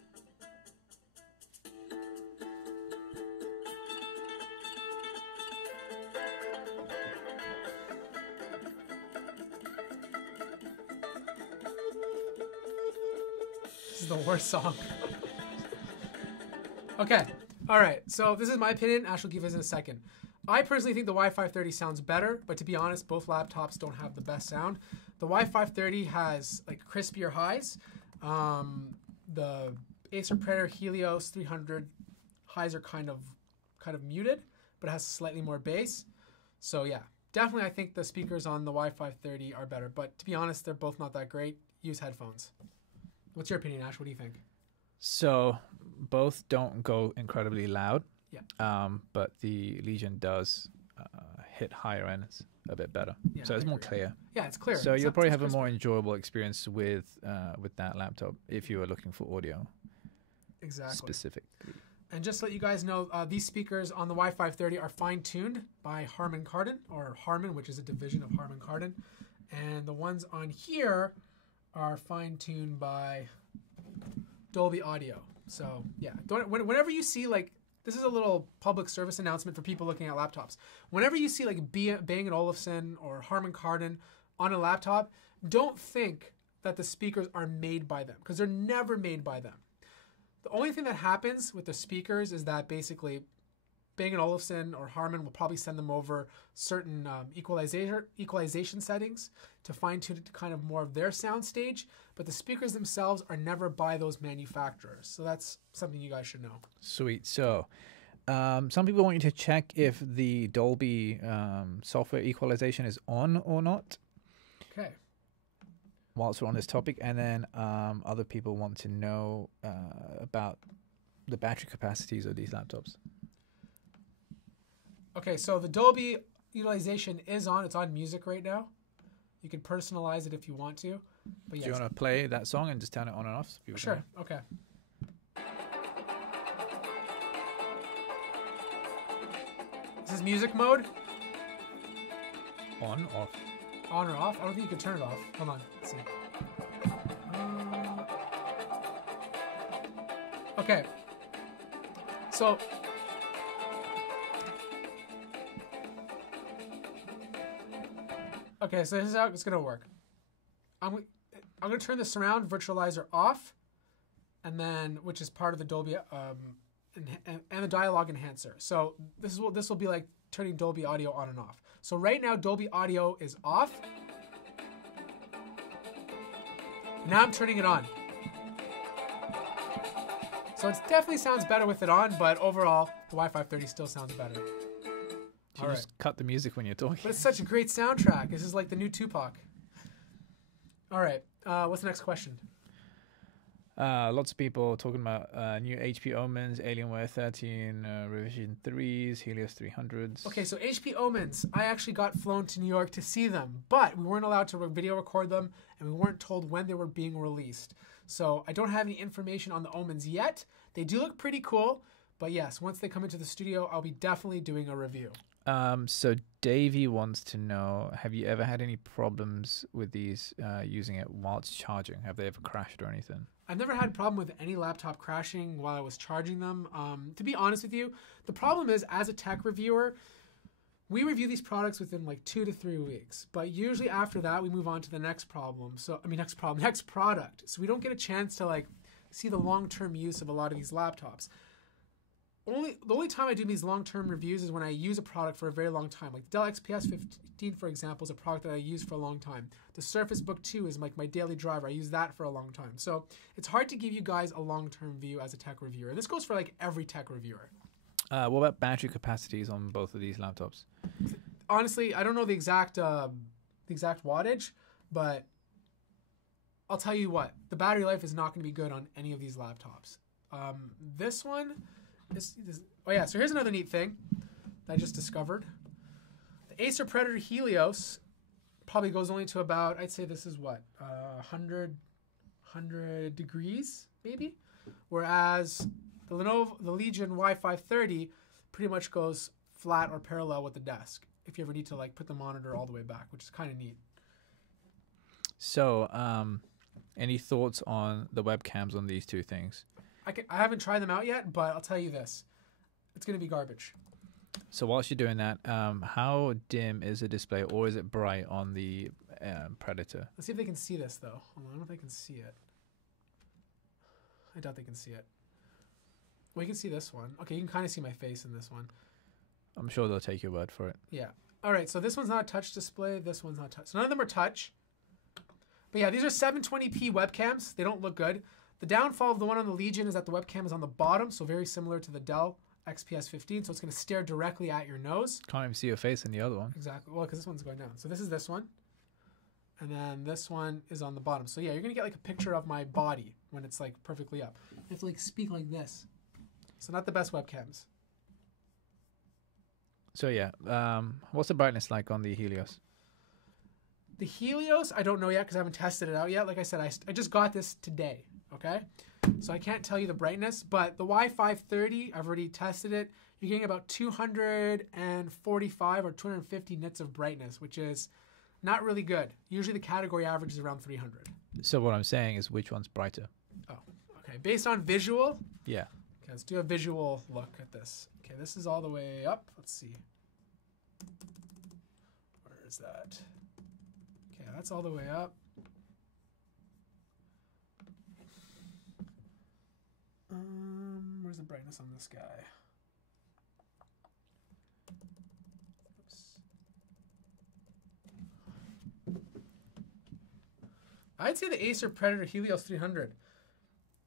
This is the worst song. Okay, all right, so this is my opinion. Ash will give us in a second. I personally think the Y530 sounds better, but to be honest, both laptops don't have the best sound. The Y530 has like crispier highs. The Acer Predator Helios 300 highs are kind of muted, but it has slightly more bass. So yeah, definitely I think the speakers on the Wi-Fi 30 are better. But to be honest, they're both not that great. Use headphones. What's your opinion, Ash? What do you think? So both don't go incredibly loud. Yeah. But the Legion does hit higher ends a bit better. Yeah, So it's I more agree. clear. Yeah, it's clear. So It's you'll not- probably it's have a crisper. more enjoyable experience with that laptop if you are looking for audio Exactly. specifically. And just to let you guys know, these speakers on the Wi-Fi 30 are fine-tuned by Harman Kardon, or Harman, which is a division of Harman Kardon. And the ones on here are fine-tuned by Dolby Audio. So, yeah. Whenever you see, like, this is a little public service announcement for people looking at laptops. Whenever you see, like, Bang & Olufsen or Harman Kardon on a laptop, don't think that the speakers are made by them, because they're never made by them. The only thing that happens with the speakers is that basically Bang & Olufsen or Harman will probably send them over certain equalization settings to fine-tune it to kind of more of their sound stage, but the speakers themselves are never by those manufacturers. So that's something you guys should know. Sweet. So some people want you to check if the Dolby software equalization is on or not. Okay. Whilst we're on this topic, and then other people want to know about the battery capacities of these laptops. Okay, so the Dolby utilization is on. It's on music right now. You can personalize it if you want to. But Do you want to play that song and just turn it on and off? So people Sure. can Okay. This is music mode. on, off. On or off? I don't think you can turn it off. Hold on. Let's see. Okay. So. Okay, so this is how it's going to work. I'm going to turn the surround virtualizer off, and then, which is part of the Dolby and the dialogue enhancer. So this will be like turning Dolby audio on and off. So right now Dolby audio is off. Now I'm turning it on. So it definitely sounds better with it on, but overall the Wi-Fi 30 still sounds better. Do you just cut the music when you're talking? But it's such a great soundtrack. This is like the new Tupac. All right. What's the next question? Lots of people talking about new HP Omens, Alienware 13, Revision 3s, Helios 300s. Okay, so HP Omens, I actually got flown to New York to see them, but we weren't allowed to video record them, and we weren't told when they were being released. So I don't have any information on the Omens yet. They do look pretty cool, but yes, once they come into the studio, I'll be definitely doing a review. So Davey wants to know, have you ever had any problems with these using it whilst charging? Have they ever crashed or anything? I've never had a problem with any laptop crashing while I was charging them. To be honest with you, the problem is, as a tech reviewer, we review these products within like 2 to 3 weeks. But usually after that, we move on to the next problem. So, next product. So we don't get a chance to like see the long-term use of a lot of these laptops. The only time I do these long-term reviews is when I use a product for a very long time. Like Dell XPS 15, for example, is a product that I use for a long time. The Surface Book 2 is like my daily driver. I use that for a long time. So it's hard to give you guys a long-term view as a tech reviewer. This goes for like every tech reviewer. What about battery capacities on both of these laptops? Honestly, I don't know the exact wattage, but I'll tell you what, the battery life is not going to be good on any of these laptops. This one. Oh yeah, so here's another neat thing that I just discovered. The Acer Predator Helios probably goes only to about, I'd say this is what, 100 degrees maybe? Whereas the Legion Wi-Fi 30 pretty much goes flat or parallel with the desk if you ever need to like put the monitor all the way back, which is kind of neat. So, any thoughts on the webcams on these two things? I haven't tried them out yet, but I'll tell you this. It's going to be garbage. So whilst you're doing that, how dim is the display, or is it bright on the Predator? Let's see if they can see this, though. I don't know if they can see it. I doubt they can see it. Well, you can see this one. Okay, you can kind of see my face in this one. I'm sure they'll take your word for it. Yeah. All right, so this one's not a touch display. This one's not touch. So none of them are touch. But yeah, these are 720p webcams. They don't look good. The downfall of the one on the Legion is that the webcam is on the bottom, so very similar to the Dell XPS 15, so it's going to stare directly at your nose. Can't even see your face in the other one. Exactly. Well, because this one's going down. So this is this one. And then this one is on the bottom. So yeah, you're going to get like a picture of my body when it's like perfectly up. You have to like speak like this. So not the best webcams. So yeah, what's the brightness like on the Helios? The Helios, I don't know yet because I haven't tested it out yet. Like I said, I just got this today, okay? So I can't tell you the brightness, but the Y530, I've already tested it. You're getting about 245 or 250 nits of brightness, which is not really good. Usually the category average is around 300. So what I'm saying is which one's brighter? Oh, okay. Based on visual? Yeah. Okay, let's do a visual look at this. Okay, this is all the way up. Let's see. Where is that? Okay, that's all the way up. Where's the brightness on this guy? Oops. I'd say the Acer Predator Helios 300.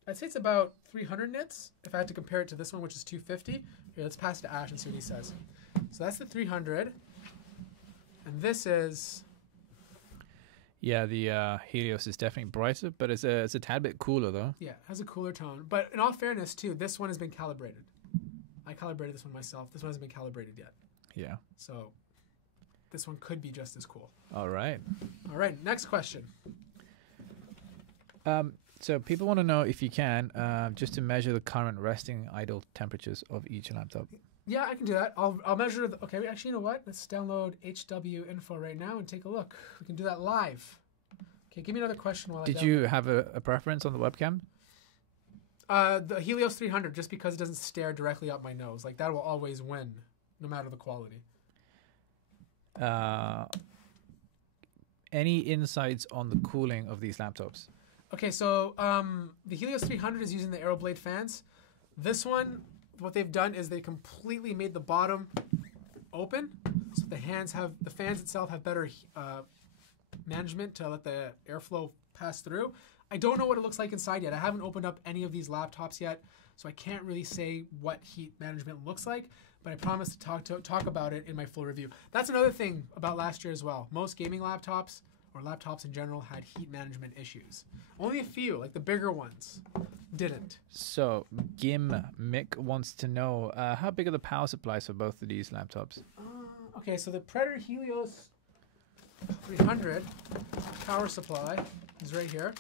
I'd say it's about 300 nits if I had to compare it to this one, which is 250. Here, let's pass it to Ash and see what he says. So that's the 300. And this is... Yeah, the Helios is definitely brighter, but it's a tad bit cooler though. Yeah, it has a cooler tone. But in all fairness, too, this one has been calibrated. I calibrated this one myself. This one hasn't been calibrated yet. Yeah. So this one could be just as cool. All right. All right, next question. So people want to know if you can, just to measure the current resting idle temperatures of each laptop. Yeah, I can do that. I'll measure the... Okay, actually, you know what? Let's download HW info right now and take a look. We can do that live. Okay, give me another question while I... Did you have a preference on the webcam? The Helios 300, just because it doesn't stare directly up my nose. Like, that will always win, no matter the quality. Any insights on the cooling of these laptops? Okay, so the Helios 300 is using the AeroBlade fans. This one, what they've done is they completely made the bottom open, so the fans itself have better management to let the airflow pass through. I don't know what it looks like inside yet. I haven't opened up any of these laptops yet, so I can't really say what heat management looks like, but I promise to talk about it in my full review. That's another thing about last year as well. Most gaming laptops, or laptops in general, had heat management issues. Only a few, like the bigger ones, didn't. So, Mick wants to know, how big are the power supplies for both of these laptops? Okay, so the Predator Helios 300 power supply is right here.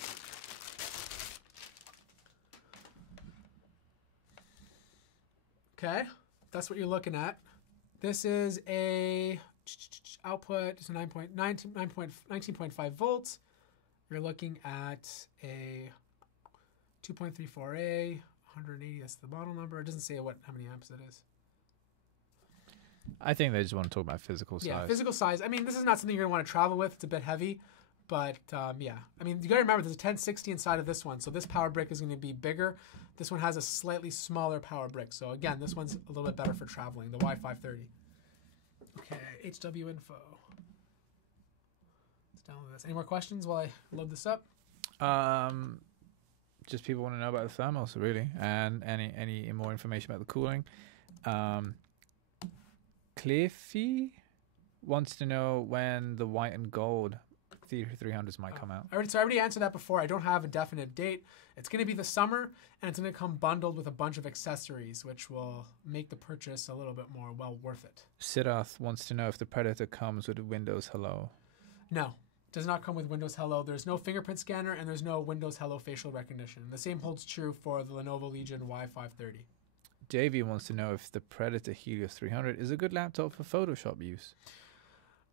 Okay, that's what you're looking at. This is a output, it's a 19.5 volts. You're looking at a 2.34A, 180, that's the model number. It doesn't say how many amps it is. I think they just want to talk about physical size. Yeah, physical size. I mean, this is not something you're going to want to travel with. It's a bit heavy. But, yeah. I mean, you got to remember, there's a 1060 inside of this one. So this power brick is going to be bigger. This one has a slightly smaller power brick. So, again, this one's a little bit better for traveling, the Y530. Okay, HW info. Let's download this. Any more questions while I load this up? Just people want to know about the thermals, really, and any more information about the cooling. Cliffy wants to know when the white and gold 300s might come out. I already answered that before. I don't have a definite date. It's going to be the summer, and it's going to come bundled with a bunch of accessories, which will make the purchase a little bit more well worth it. Siddharth wants to know if the Predator comes with Windows Hello. No, it does not come with Windows Hello. There's no fingerprint scanner, and there's no Windows Hello facial recognition. The same holds true for the Lenovo Legion Y530. JV wants to know if the Predator Helios 300 is a good laptop for Photoshop use.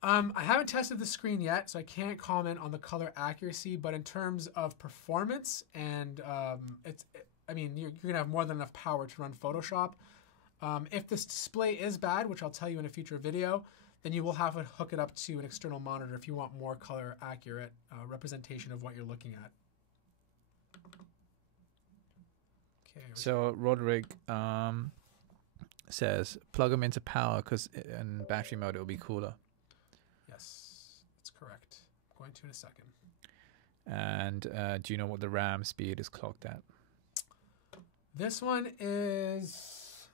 I haven't tested the screen yet, so I can't comment on the color accuracy. But in terms of performance, and you're gonna have more than enough power to run Photoshop. If this display is bad, which I'll tell you in a future video, then you will have to hook it up to an external monitor if you want more color accurate representation of what you're looking at. Okay. So Roderick says plug them into power because in battery mode it will be cooler. Yes, that's correct. I'm going to in a second. And do you know what the RAM speed is clocked at? This one is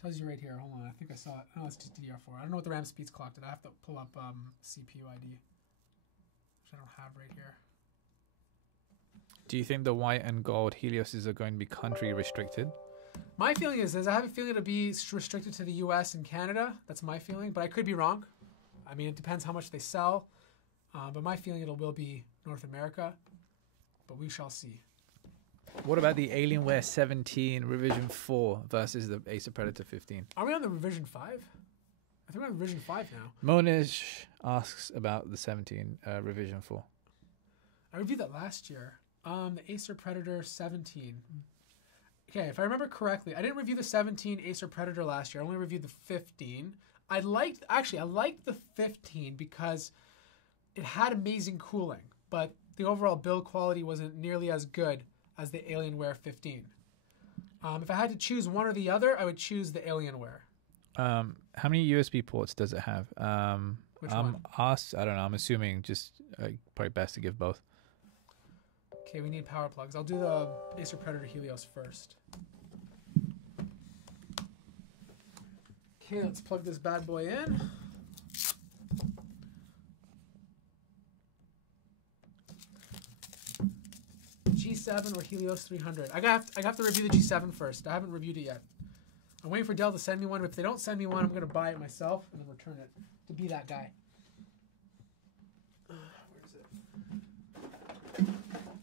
Tells you right here. Hold on, I think I saw it. Oh, it's just DDR4. I don't know what the RAM speed's clocked at. I have to pull up CPU ID, which I don't have right here. Do you think the white and gold Helioses are going to be country restricted? My feeling is I have a feeling it'll be restricted to the US and Canada. That's my feeling, but I could be wrong. I mean, it depends how much they sell. But my feeling will be North America. But we shall see. What about the Alienware 17 revision 4 versus the Acer Predator 15? Are we on the revision 5? I think we're on revision 5 now. Moniz asks about the 17 revision 4. I reviewed that last year. The Acer Predator 17. Okay, if I remember correctly, I didn't review the 17 Acer Predator last year. I only reviewed the 15. I liked the 15 because it had amazing cooling, but the overall build quality wasn't nearly as good as the Alienware 15. If I had to choose one or the other, I would choose the Alienware. How many USB ports does it have? Which one? I don't know. I'm assuming just probably best to give both. Okay, we need power plugs. I'll do the Acer Predator Helios first. Okay, let's plug this bad boy in. G7 or Helios 300. I have to review the G7 first. I haven't reviewed it yet. I'm waiting for Dell to send me one. If they don't send me one, I'm going to buy it myself and then return it to be that guy. Where is it?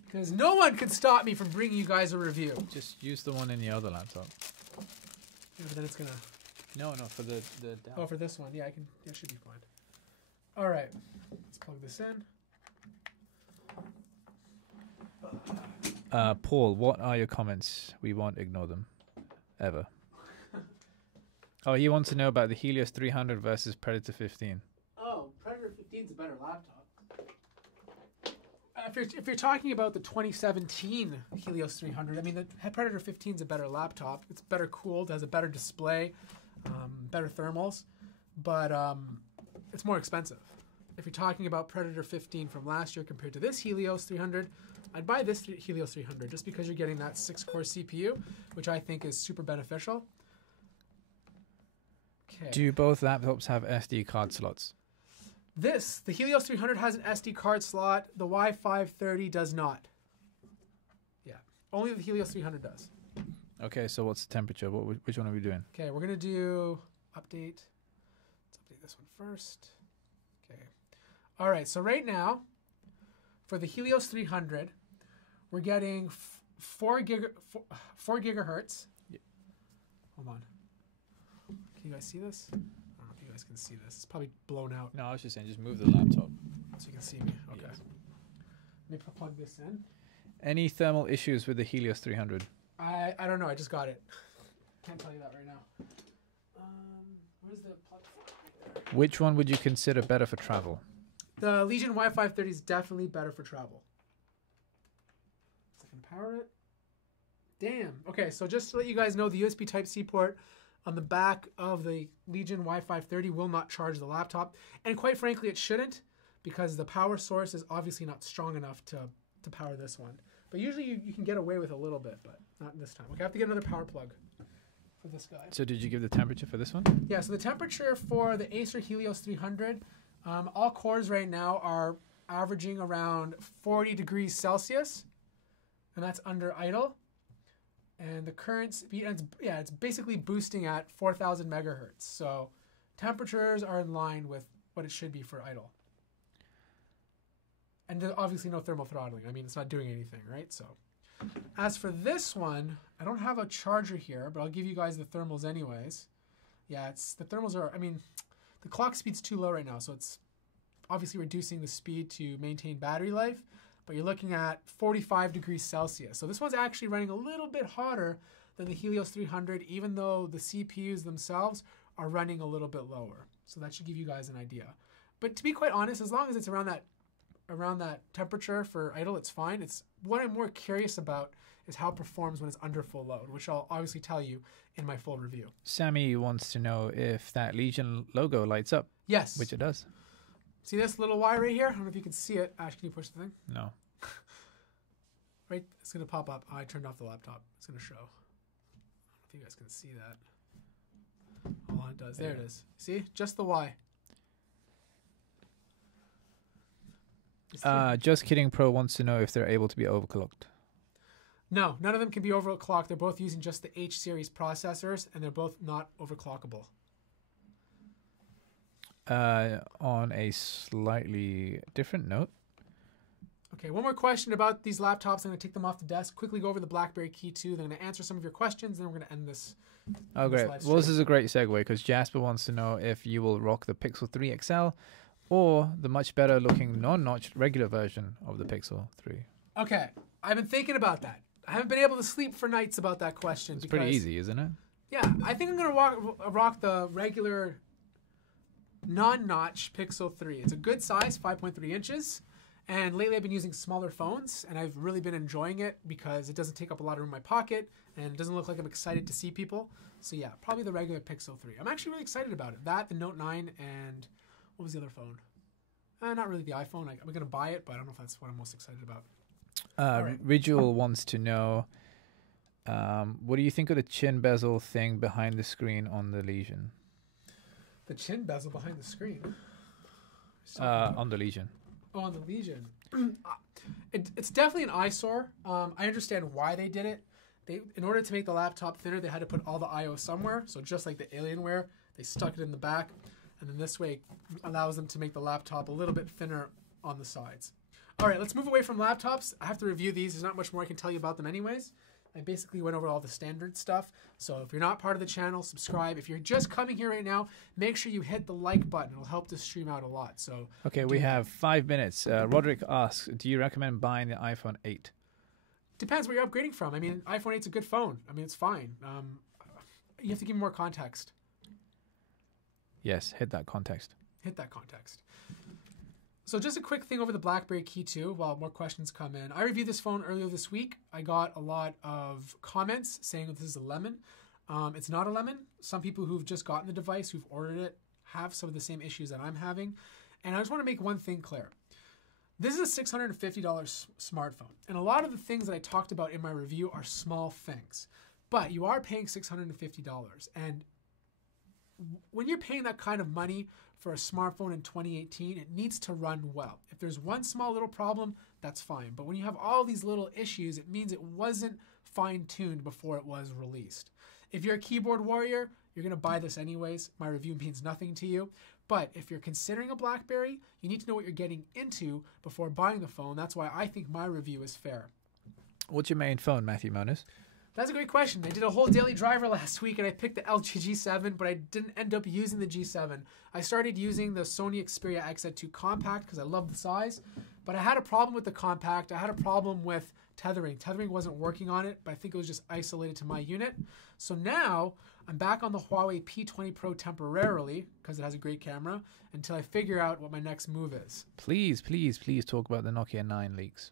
Because no one can stop me from bringing you guys a review. Just use the one in the other laptop. Yeah, but then it's going to... No, for the Dell. Oh, for this one. Yeah, it should be fine. All right. Let's plug this in. Paul, what are your comments? We won't ignore them. Ever. Oh, he wants to know about the Helios 300 versus Predator 15. Oh, Predator 15 is a better laptop. If you're talking about the 2017 Helios 300, I mean, the Predator 15 is a better laptop. It's better cooled, has a better display, better thermals, but it's more expensive. If you're talking about Predator 15 from last year compared to this Helios 300, I'd buy this Helios 300 just because you're getting that 6-core CPU, which I think is super beneficial. Okay. Do both laptops have SD card slots? The Helios 300 has an SD card slot. The Y530 does not. Yeah, only the Helios 300 does. Okay, so what's the temperature? Which one are we doing? Okay, we're going to do update. Let's update this one first. Okay. All right, so right now, for the Helios 300, we're getting 4 gigahertz. Yeah. Hold on. Can you guys see this? I don't know if you guys can see this. It's probably blown out. No, I was just saying, just move the laptop. So you can see me. Okay. Yes. Let me plug this in. Any thermal issues with the Helios 300? I don't know. I just got it. Can't tell you that right now. Where's the plug? Right there. Which one would you consider better for travel? The Legion Y530 is definitely better for travel. So I can power it. Damn. Okay, so just to let you guys know, the USB Type-C port on the back of the Legion Y530 will not charge the laptop. And quite frankly, it shouldn't, because the power source is obviously not strong enough to power this one. But usually you can get away with a little bit, but not this time. Okay, I have to get another power plug for this guy. So did you give the temperature for this one? Yeah, so the temperature for the Acer Helios 300, all cores right now are averaging around 40 degrees Celsius, and that's under idle. And the current speed, it's basically boosting at 4,000 megahertz. So temperatures are in line with what it should be for idle. And there's obviously no thermal throttling. I mean, it's not doing anything, right? So as for this one, I don't have a charger here, but I'll give you guys the thermals anyways. Yeah, the thermals are, I mean, the clock speed's too low right now, so it's obviously reducing the speed to maintain battery life. But you're looking at 45 degrees Celsius. So this one's actually running a little bit hotter than the Helios 300, even though the CPUs themselves are running a little bit lower. So that should give you guys an idea. But to be quite honest, as long as it's around that temperature for idle, it's fine. What I'm more curious about is how it performs when it's under full load, which I'll obviously tell you in my full review. Sammy wants to know if that Legion logo lights up. Yes. Which it does. See this little Y right here? I don't know if you can see it. Ash, can you push the thing? No. Right, it's going to pop up. Oh, I turned off the laptop. It's going to show. I don't know if you guys can see that. Oh, it does. There it is. See? Just the Y. Just Kidding Pro wants to know if they're able to be overclocked. No, none of them can be overclocked. They're both using just the H series processors, and they're both not overclockable. On a slightly different note. Okay, one more question about these laptops. I'm going to take them off the desk, quickly go over the BlackBerry Key 2. Then I'm going to answer some of your questions, and then we're going to end this. Oh, great. Well, this is a great segue because Jasper wants to know if you will rock the Pixel 3 XL or the much better looking non-notched regular version of the Pixel 3. Okay, I've been thinking about that. I haven't been able to sleep for nights about that question. It's pretty easy, isn't it? Yeah, I think I'm going to rock the regular non-notch Pixel 3. It's a good size, 5.3 inches. And lately I've been using smaller phones, and I've really been enjoying it because it doesn't take up a lot of room in my pocket, and it doesn't look like I'm excited to see people. So yeah, probably the regular Pixel 3. I'm actually really excited about it. That, the Note 9, and what was the other phone? Not really the iPhone. I'm going to buy it, but I don't know if that's what I'm most excited about. Ridgel wants to know, what do you think of the chin bezel thing behind the screen on the Legion? The chin bezel behind the screen? On the Legion. Oh, on the Legion. It's definitely an eyesore. I understand why they did it. In order to make the laptop thinner, they had to put all the I/O somewhere. So just like the Alienware, they stuck it in the back. And then this way allows them to make the laptop a little bit thinner on the sides. All right, let's move away from laptops. I have to review these. There's not much more I can tell you about them anyways. I basically went over all the standard stuff. So if you're not part of the channel, subscribe. If you're just coming here right now, make sure you hit the like button. It'll help the stream out a lot. So okay, we have 5 minutes. Roderick asks, do you recommend buying the iPhone 8? Depends where you're upgrading from. I mean, iPhone 8's a good phone. I mean, it's fine. You have to give me more context. Yes, hit that context. Hit that context. So just a quick thing over the BlackBerry Key 2 while more questions come in. I reviewed this phone earlier this week. I got a lot of comments saying that this is a lemon. It's not a lemon. Some people who've just gotten the device, who've ordered it, have some of the same issues that I'm having. And I just want to make one thing clear. This is a $650 smartphone. And a lot of the things that I talked about in my review are small things. But you are paying $650. And when you're paying that kind of money for a smartphone in 2018, it needs to run well. If there's one small little problem, that's fine. But when you have all these little issues, it means it wasn't fine-tuned before it was released. If you're a keyboard warrior, you're going to buy this anyways. My review means nothing to you. But if you're considering a BlackBerry, you need to know what you're getting into before buying the phone. That's why I think my review is fair. What's your main phone, Matthew Moniz? That's a great question. I did a whole daily driver last week, and I picked the LG G7, but I didn't end up using the G7. I started using the Sony Xperia XZ2 Compact because I love the size, but I had a problem with the Compact. I had a problem with tethering. Tethering wasn't working on it, but I think it was just isolated to my unit. So now I'm back on the Huawei P20 Pro temporarily because it has a great camera until I figure out what my next move is. Please, please, please talk about the Nokia 9 leaks.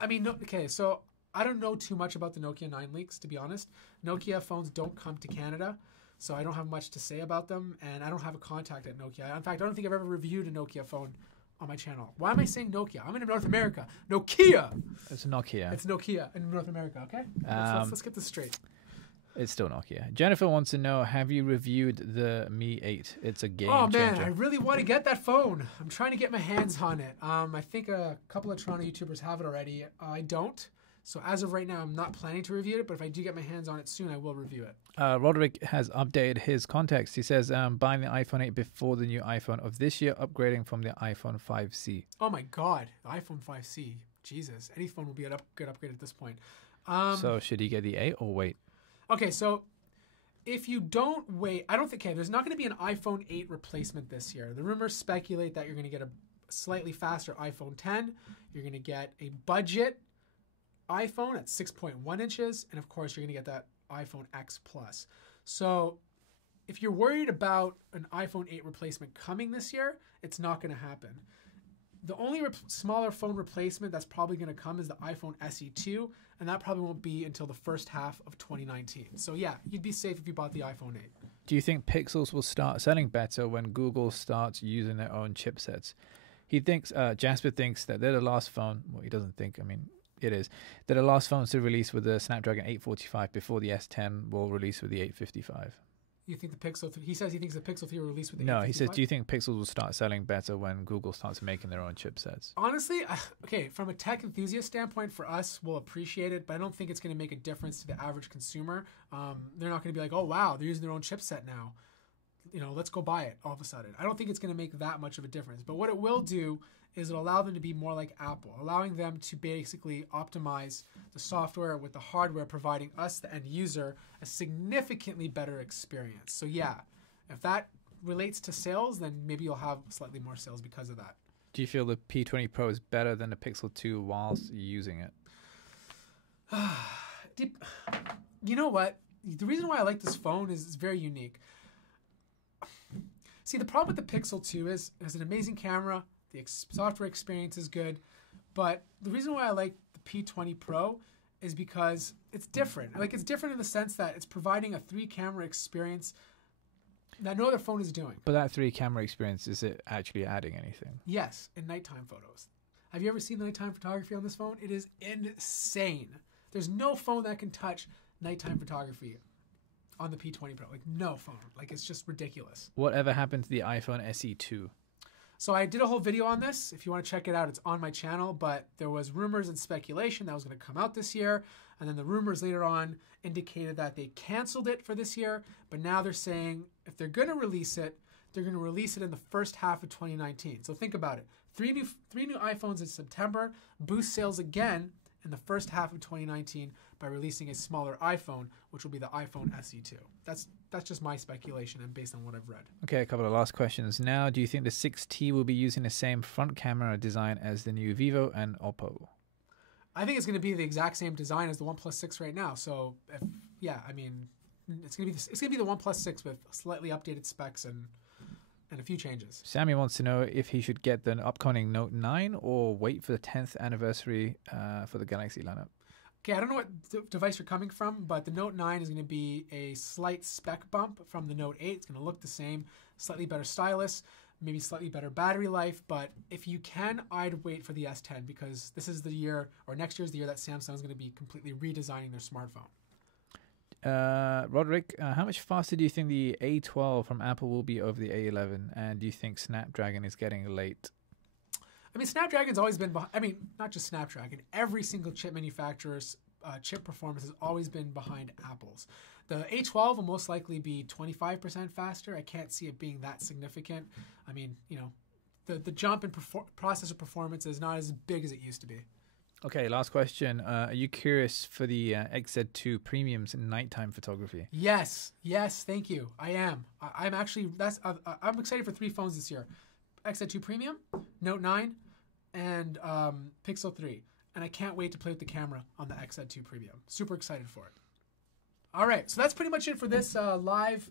I mean, okay, so I don't know too much about the Nokia 9 leaks, to be honest. Nokia phones don't come to Canada, so I don't have much to say about them, and I don't have a contact at Nokia. In fact, I don't think I've ever reviewed a Nokia phone on my channel. Why am I saying Nokia? I'm in North America. Nokia! It's Nokia. It's Nokia in North America, okay? Let's get this straight. It's still Nokia. Jennifer wants to know, have you reviewed the Mi 8? It's a game changer. Oh, man, I really want to get that phone. I'm trying to get my hands on it. I think a couple of Toronto YouTubers have it already. I don't. So as of right now, I'm not planning to review it, but if I do get my hands on it soon, I will review it. Roderick has updated his context. He says, buying the iPhone 8 before the new iPhone of this year, upgrading from the iPhone 5C. Oh my God, the iPhone 5C. Jesus, any phone will be a good upgrade at this point. So should he get the 8 or wait? Okay, so if you don't wait, I don't think, okay, there's not going to be an iPhone 8 replacement this year. The rumors speculate that you're going to get a slightly faster iPhone 10. You're going to get a budget iPhone at 6.1 inches, and of course you're going to get that iPhone X Plus. So if you're worried about an iPhone 8 replacement coming this year, it's not going to happen. The only smaller phone replacement that's probably going to come is the iPhone SE2, and that probably won't be until the first half of 2019. So yeah, you'd be safe if you bought the iPhone 8. Do you think Pixels will start selling better when Google starts using their own chipsets? He thinks, Jasper thinks that they're the last phone, well, he doesn't think, I mean, it is, they're the last phones to release with the Snapdragon 845 before the S10 will release with the 855. You think the Pixel 3, he says he thinks the Pixel 3 will release with the No, he says, 855? do you think Pixels will start selling better when Google starts making their own chipsets? Honestly, okay, from a tech enthusiast standpoint, for us, we'll appreciate it, but I don't think it's going to make a difference to the average consumer. They're not going to be like, oh, wow, they're using their own chipset now. You know, let's go buy it all of a sudden. I don't think it's going to make that much of a difference. But what it will do is it'll allow them to be more like Apple, allowing them to basically optimize the software with the hardware, providing us, the end user, a significantly better experience. So yeah, if that relates to sales, then maybe you'll have slightly more sales because of that. Do you feel the P20 Pro is better than the Pixel 2 whilst using it? You know what? The reason why I like this phone is it's very unique. See, the problem with the Pixel 2 is it has an amazing camera, the software experience is good, but the reason why I like the P20 Pro is because it's different. Like, it's different in the sense that it's providing a 3-camera experience that no other phone is doing. But that 3-camera experience, is it actually adding anything? Yes, in nighttime photos. Have you ever seen the nighttime photography on this phone? It is insane. There's no phone that can touch nighttime photography on the P20 Pro. Like, no phone. Like, it's just ridiculous. Whatever happened to the iPhone SE2? So I did a whole video on this. If you want to check it out, it's on my channel. But there was rumors and speculation that was going to come out this year. And then the rumors later on indicated that they canceled it for this year. But now they're saying if they're going to release it, they're going to release it in the first half of 2019. So think about it. Three new iPhones in September, boost sales again in the first half of 2019 by releasing a smaller iPhone, which will be the iPhone SE2. That's just my speculation and based on what I've read. Okay, a couple of last questions. Now, do you think the 6T will be using the same front camera design as the new Vivo and Oppo? I think it's going to be the exact same design as the OnePlus 6 right now. So, I mean, it's going to be the OnePlus 6 with slightly updated specs and a few changes. Sammy wants to know if he should get the upcoming Note 9 or wait for the 10th anniversary for the Galaxy lineup. Okay, I don't know what device you're coming from, but the Note 9 is going to be a slight spec bump from the Note 8. It's going to look the same, slightly better stylus, maybe slightly better battery life. But if you can, I'd wait for the S10 because this is the year, or next year's the year that Samsung is going to be completely redesigning their smartphone. Roderick, how much faster do you think the A12 from Apple will be over the A11? And do you think Snapdragon is getting late? I mean, Snapdragon's always been, not just Snapdragon, every single chip manufacturer's chip performance has always been behind Apple's. The A12 will most likely be 25% faster. I can't see it being that significant. I mean, you know, the jump in processor performance is not as big as it used to be. Okay, last question. Are you curious for the XZ2 premiums in nighttime photography? Yes, thank you. I am. I'm actually, I'm excited for 3 phones this year. XZ2 Premium, Note 9, and Pixel 3. And I can't wait to play with the camera on the XZ2 Premium. Super excited for it. All right, so that's pretty much it for this live,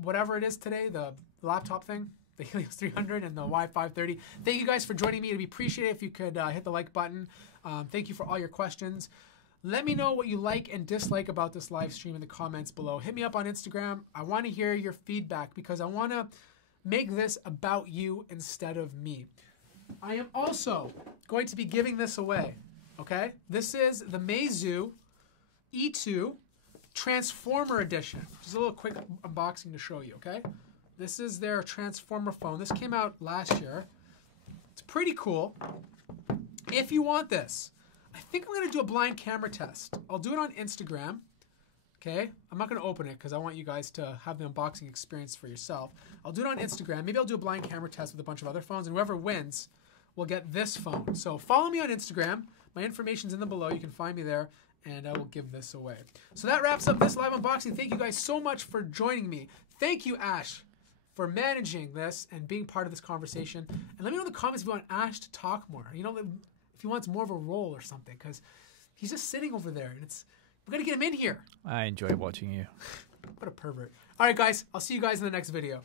whatever it is today, the laptop thing, the Helios 300 and the Y530. Thank you guys for joining me. It'd be appreciated if you could hit the like button. Thank you for all your questions. Let me know what you like and dislike about this live stream in the comments below. Hit me up on Instagram. I want to hear your feedback because I want to make this about you instead of me. I am also going to be giving this away, okay? This is the Meizu E2 Transformer Edition. Just a little quick unboxing to show you, okay? This is their Transformer phone. This came out last year. It's pretty cool. If you want this, I think I'm going to do a blind camera test. I'll do it on Instagram. Okay, I'm not going to open it because I want you guys to have the unboxing experience for yourself. I'll do it on Instagram. Maybe I'll do a blind camera test with a bunch of other phones, and whoever wins will get this phone. So follow me on Instagram. My information's in the below. You can find me there, and I will give this away. So that wraps up this live unboxing. Thank you guys so much for joining me. Thank you, Ash, for managing this and being part of this conversation. And let me know in the comments if you want Ash to talk more. You know, if he wants more of a role or something, because he's just sitting over there, and we're going to get him in here. I enjoy watching you. What a pervert. All right, guys. I'll see you guys in the next video.